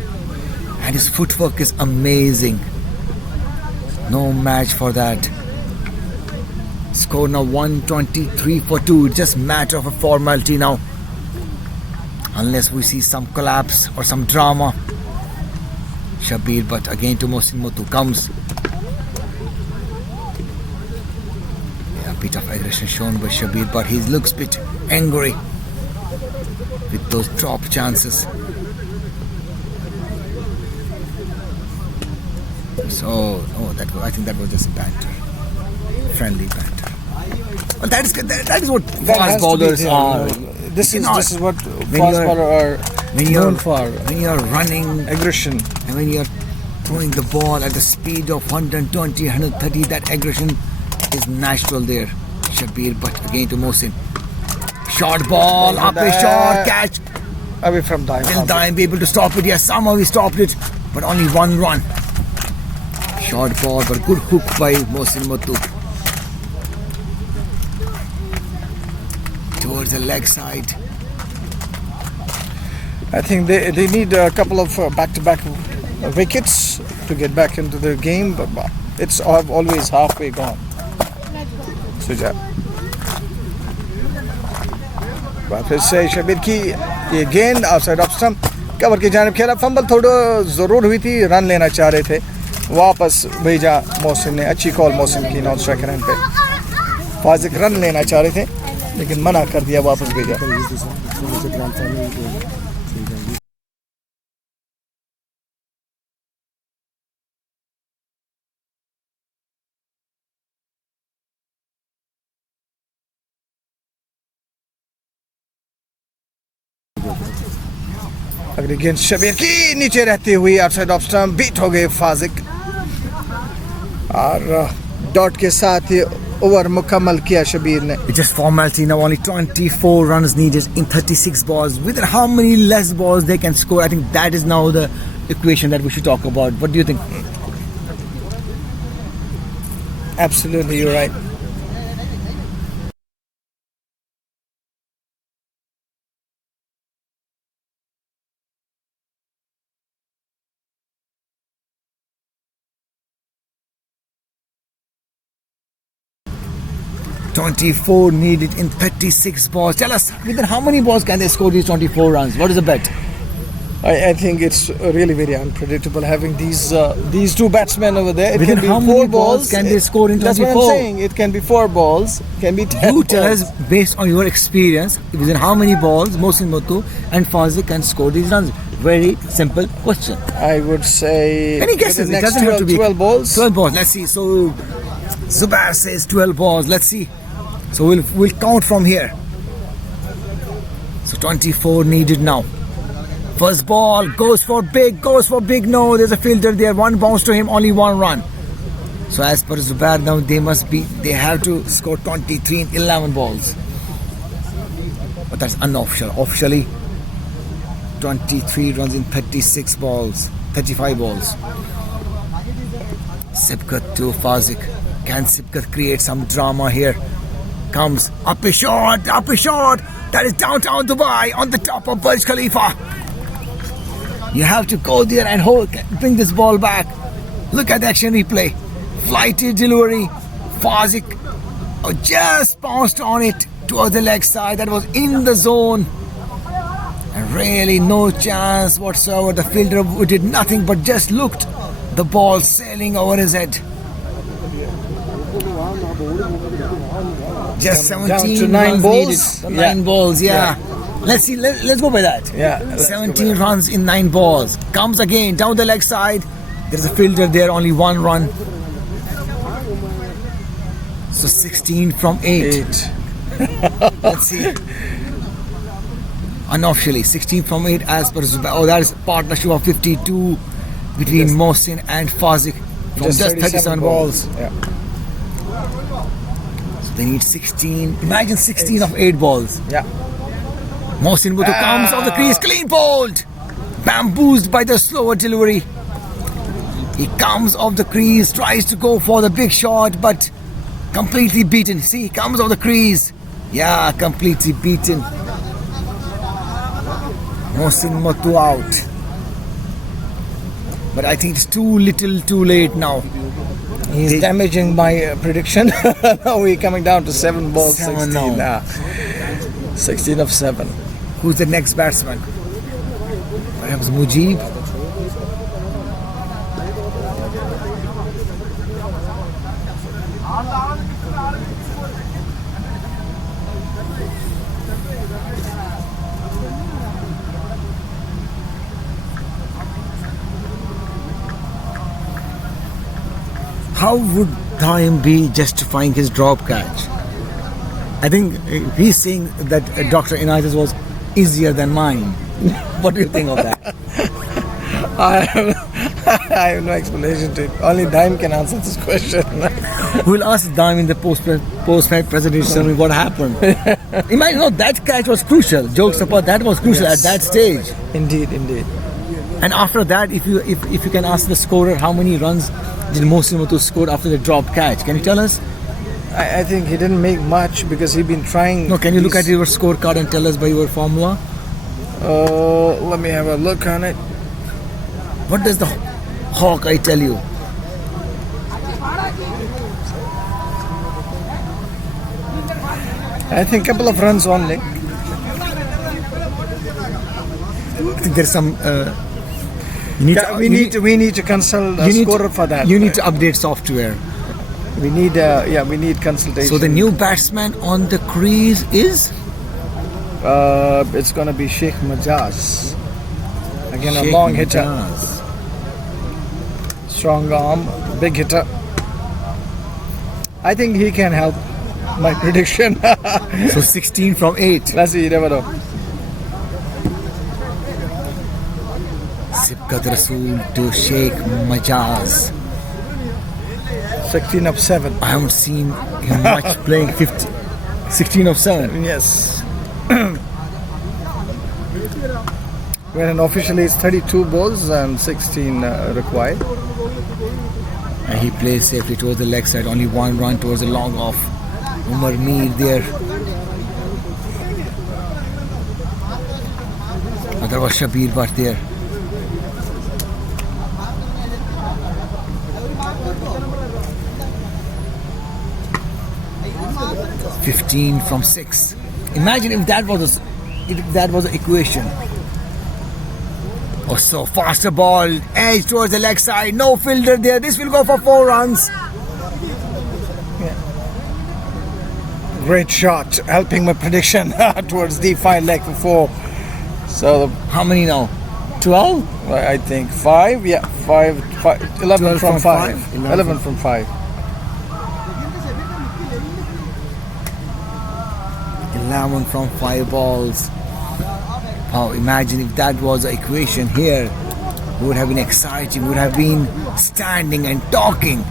and his footwork is amazing. No match for that. Score now 123 for 2. It's just matter of a formality now, unless we see some collapse or some drama. Shabir, but again to Mohsin Muttu comes. Yeah, a bit of aggression shown by Shabir, but he looks a bit angry with those drop chances. So, I think that was just banter, friendly banter. Well, that is what fast bowlers are. This is what fast bowlers are known for. When you are running aggression, and when you are throwing the ball at the speed of 120, 130, that aggression is natural there. Shabir, but again to Mohsin. Short ball, up a short catch. Away from Daim. Will Daim be able to stop it? Yes, somehow he stopped it, but only 1 run. Short ball, but good hook by Mohsin Muttu. Towards the leg side. I think they need a couple of back-to-back wickets to get back into the game, but it's always halfway gone. Suja. फिर से शबीर की ये गेंद outside off stump cover की जानिब खेला, fumble थोड़ा ज़रूर हुई थी, रन लेना चाह रहे थे, वापस भेजा मोहसिन ने। अच्छी कॉल मोहसिन की नॉन स्ट्राइक रन पे। फाजिक रन लेना चाह रहे थे लेकिन मना कर दिया, वापस भेजा। अगली गेंद शबीर की नीचे रहती हुई आउटसाइड ऑफ स्टंप बीट हो गए फाजिक और डॉट के साथ ही ओवर मुकम्मल किया शबीर ने. It's just formality now. Only 24 runs needed in 36 balls. With how many less balls they can score? I think that is now the equation that we should talk about. What do you think? Absolutely, you're right. .24 needed in 36 balls. Tell us, within how many balls can they score these 24 runs? What is the bet? I think it's really very unpredictable having these two batsmen over there. It Within can be how four many balls can they score in 24? That's what I'm saying. It can be 4 balls, can be 10 You tell balls. us, based on your experience, within how many balls Mohsin Muttu and Fazil can score these runs? Very simple question. I would say Any guesses? the It next doesn't have to be 12 balls. 12 balls. Let's see. So Zubair says 12 balls. Let's see. So we'll count from here. So 24 needed now. First ball goes for big. No, there's a fielder there. One bounce to him, only 1 run. So as per Zubair now, they have to score 23 in 11 balls. But that's unofficial. Officially, 23 runs in 35 balls. Sibkat to Fazik. Can Sibkat create some drama here? Comes up a shot. That is downtown Dubai on the top of Burj Khalifa. You have to go there and bring this ball back. Look at the action replay. Flighty delivery. Fazik just bounced on it towards the leg side. That was in the zone. And really no chance whatsoever. The fielder did nothing but just looked. The ball sailing over his head. Just 17 down to 9 runs balls. needed. 9 balls, yeah. Let's see. Let's go by that. Yeah. 17 runs in 9 balls. Comes again down the leg side. There's a fielder there, only 1 run. So 16 from 8. Let's see. Unofficially, 16 from 8 as per Zubair. Oh, that is partnership of 52 between Mohsin and Fazik from just 37 balls. Yeah. So they need 16. Imagine 16 of 8 balls. Yeah. Mohsin Muttu comes off the crease, clean bowled. Bamboozled by the slower delivery. He comes off the crease, tries to go for the big shot, but completely beaten. See, he comes off the crease. Yeah, completely beaten. Mohsin Muttu out. But I think it's too little, too late now. He's damaging my prediction. Now we're coming down to 7 balls, 7 16. now. 16 of 7. Who's the next batsman? Perhaps Mujib. How would Daim be justifying his drop catch? I think he's saying that Dr. Inaz's was easier than mine. What do you think of that? I have no explanation to it. Only Daim can answer this question. We'll ask Daim in the post-match presentation. Tell me what happened. Imagine, no, that catch was crucial. Jokes apart, that was crucial at that stage. Indeed. And after that, if you can ask the scorer how many runs did Mohsin Muttu score after the drop catch, can you tell us? I think he didn't make much because he'd been trying. No, can you look at your scorecard and tell us by your formula? Let me have a look on it. What does the Hawkeye tell you? I think a couple of runs only. I think there's some. We need to consult a scorer for that. You need to update software. We need consultation. So the new batsman on the crease is it's gonna be Sheikh Majaz. Again, Sheikh a long hitter, Majaz. strong arm, big hitter. I think he can help my prediction. So 16 from 8. Let's see, you never know. Sibkat Rasool to Sheikh Majaz. 16 of 7. I haven't seen him much playing 16 of 7. Yes. When officially it's 32 balls and 16 required. And he plays safely towards the leg side. Only one run towards the long off. Umar Mir there. But there was Shabir Bhatt there. "15 from 6." Imagine if that was the equation. Oh, so faster ball, edge towards the leg side, no fielder there. This will go for 4 runs. Great shot, helping my prediction towards the fine leg for 4. So How many now? 12? I think 5. Yeah, 5. 11 from 5. 11 from 5. 11 from 5 balls. Wow, imagine if that was the equation here. It would have been exciting. We would have been standing and talking.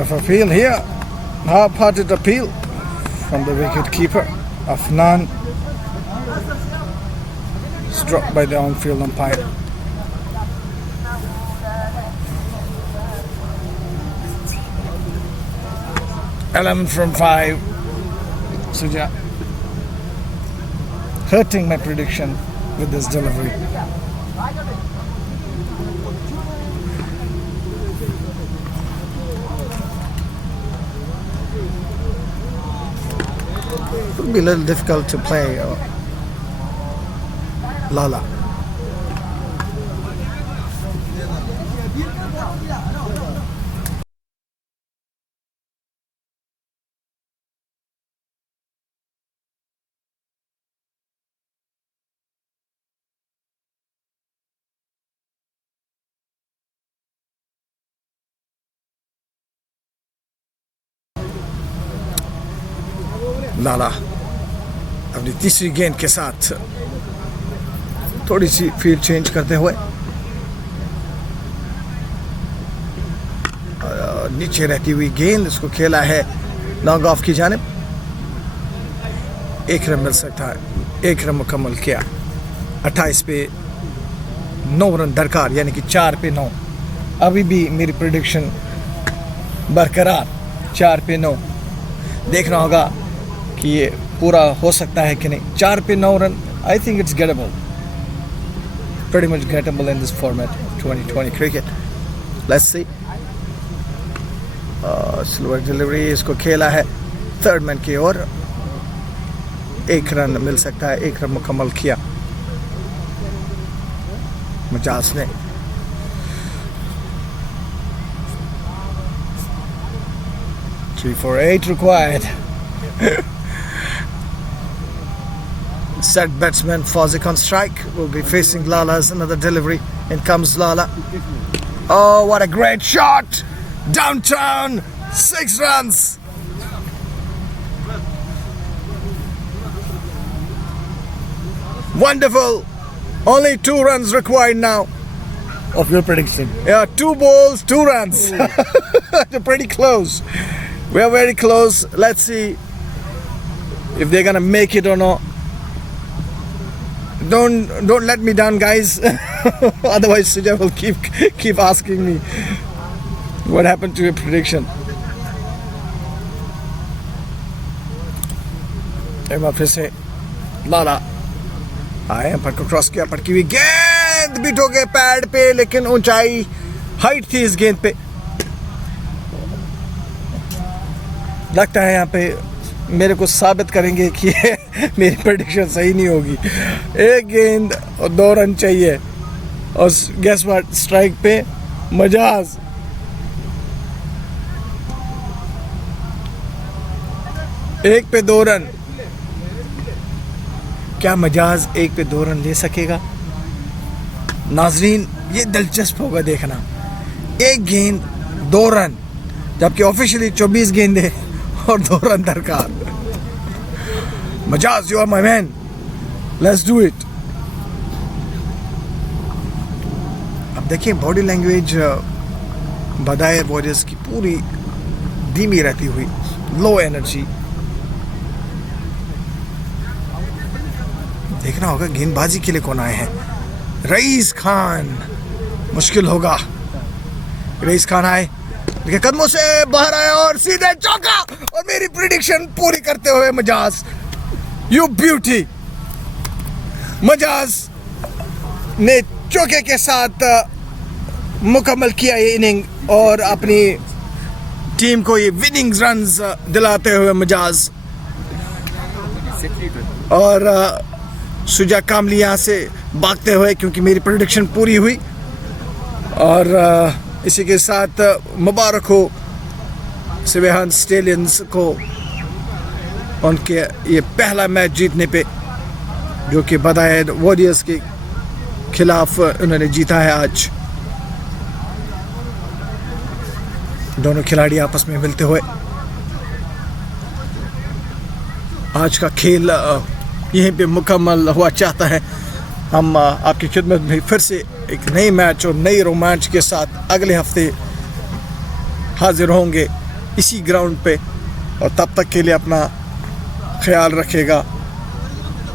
Of appeal here, half-hearted appeal from the wicket keeper. Afnan struck by the on-field umpire. "11 from 5. Suja hurting my prediction with this delivery. It would be a little difficult to play Lala. लाला अपनी तीसरी गेंद के साथ थोड़ी सी field change करते हुए नीचे रहती हुई गेंद उसको खेला है लॉन्ग ऑफ की जानिब। 1 रन मिल सकता है, 1 रन मुकम्मल किया। 28 पे 9 रन दरकार, यानी कि 4 पे 9। अभी भी मेरी प्रेडिक्शन बरकरार 4 पे 9। देखना होगा कि ये पूरा हो सकता है कि नहीं। 4 पे 9 run, I think it's gettable, pretty much gettable in this format of 2020 cricket. Let's see. Slower delivery, इसको खेला है थर्ड मैन की ओर। 1 रन मिल सकता है, 1 रन मुकम्मल किया मजाज ने। Three for 8 required. Set batsman Fawzik on strike will be facing Lala as another delivery. In comes Lala. Oh, what a great shot! Downtown, 6 runs. Wonderful. Only 2 runs required now. Of your prediction. Yeah, 2 balls, 2 runs. They're pretty close. We are very close. Let's see if they're gonna make it or not. don't let me down, guys. Otherwise, Sujay will keep asking me what happened to your prediction. एक बार फिर से लाला आए, पट को cross किया, पटकी हुई गेंद बीट हो गए पैड पे, लेकिन ऊंचाई हाइट थी इस गेंद पे। लगता है यहाँ पे मेरे को साबित करेंगे कि मेरी प्रेडिक्शन सही नहीं होगी। एक गेंद और 2 रन चाहिए, और गेस व्हाट, स्ट्राइक पे मजाज। एक पे 2 रन, क्या मजाज 1 पे 2 रन ले सकेगा? नाजरीन, ये दिलचस्प होगा देखना। एक गेंद 2 रन, जबकि ऑफिशियली 24 गेंदें और 2 रन दरकार। मजाज, you are my man, let's do it. अब देखिए बॉडी लैंग्वेज बदायर वॉरियर्स की पूरी धीमी रहती हुई, लो एनर्जी। देखना होगा गेंदबाजी के लिए कौन आए हैं। रईस खान, मुश्किल होगा। रईस खान आए, देखिए कदमों से बाहर आया और सीधे चौका, और मेरी प्रेडिक्शन पूरी करते हुए मजाज, यू ब्यूटी। मजाज ने चौके के साथ मुकम्मल किया ये इनिंग, और अपनी टीम को ये विनिंग रन्स दिलाते हुए मजाज। और सुजा कामली यहाँ से भागते हुए, क्योंकि मेरी प्रेडिक्शन पूरी हुई। और इसी के साथ मुबारक हो स्वेहान स्टेलियंस को उनके ये पहला मैच जीतने पे, जो कि बदायर वॉरियर्स के खिलाफ उन्होंने जीता है आज। दोनों खिलाड़ी आपस में मिलते हुए आज का खेल यहीं पे मुकम्मल हुआ चाहता है। हम आपकी खिदमत में फिर से एक नई मैच और नई रोमांच के साथ अगले हफ्ते हाजिर होंगे इसी ग्राउंड पे, और तब तक के लिए अपना ख्याल रखिएगा।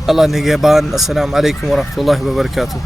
अल्लाह निगहबान। अस्सलाम वालेकुम व रहमतुल्लाहि व बरकातुहू।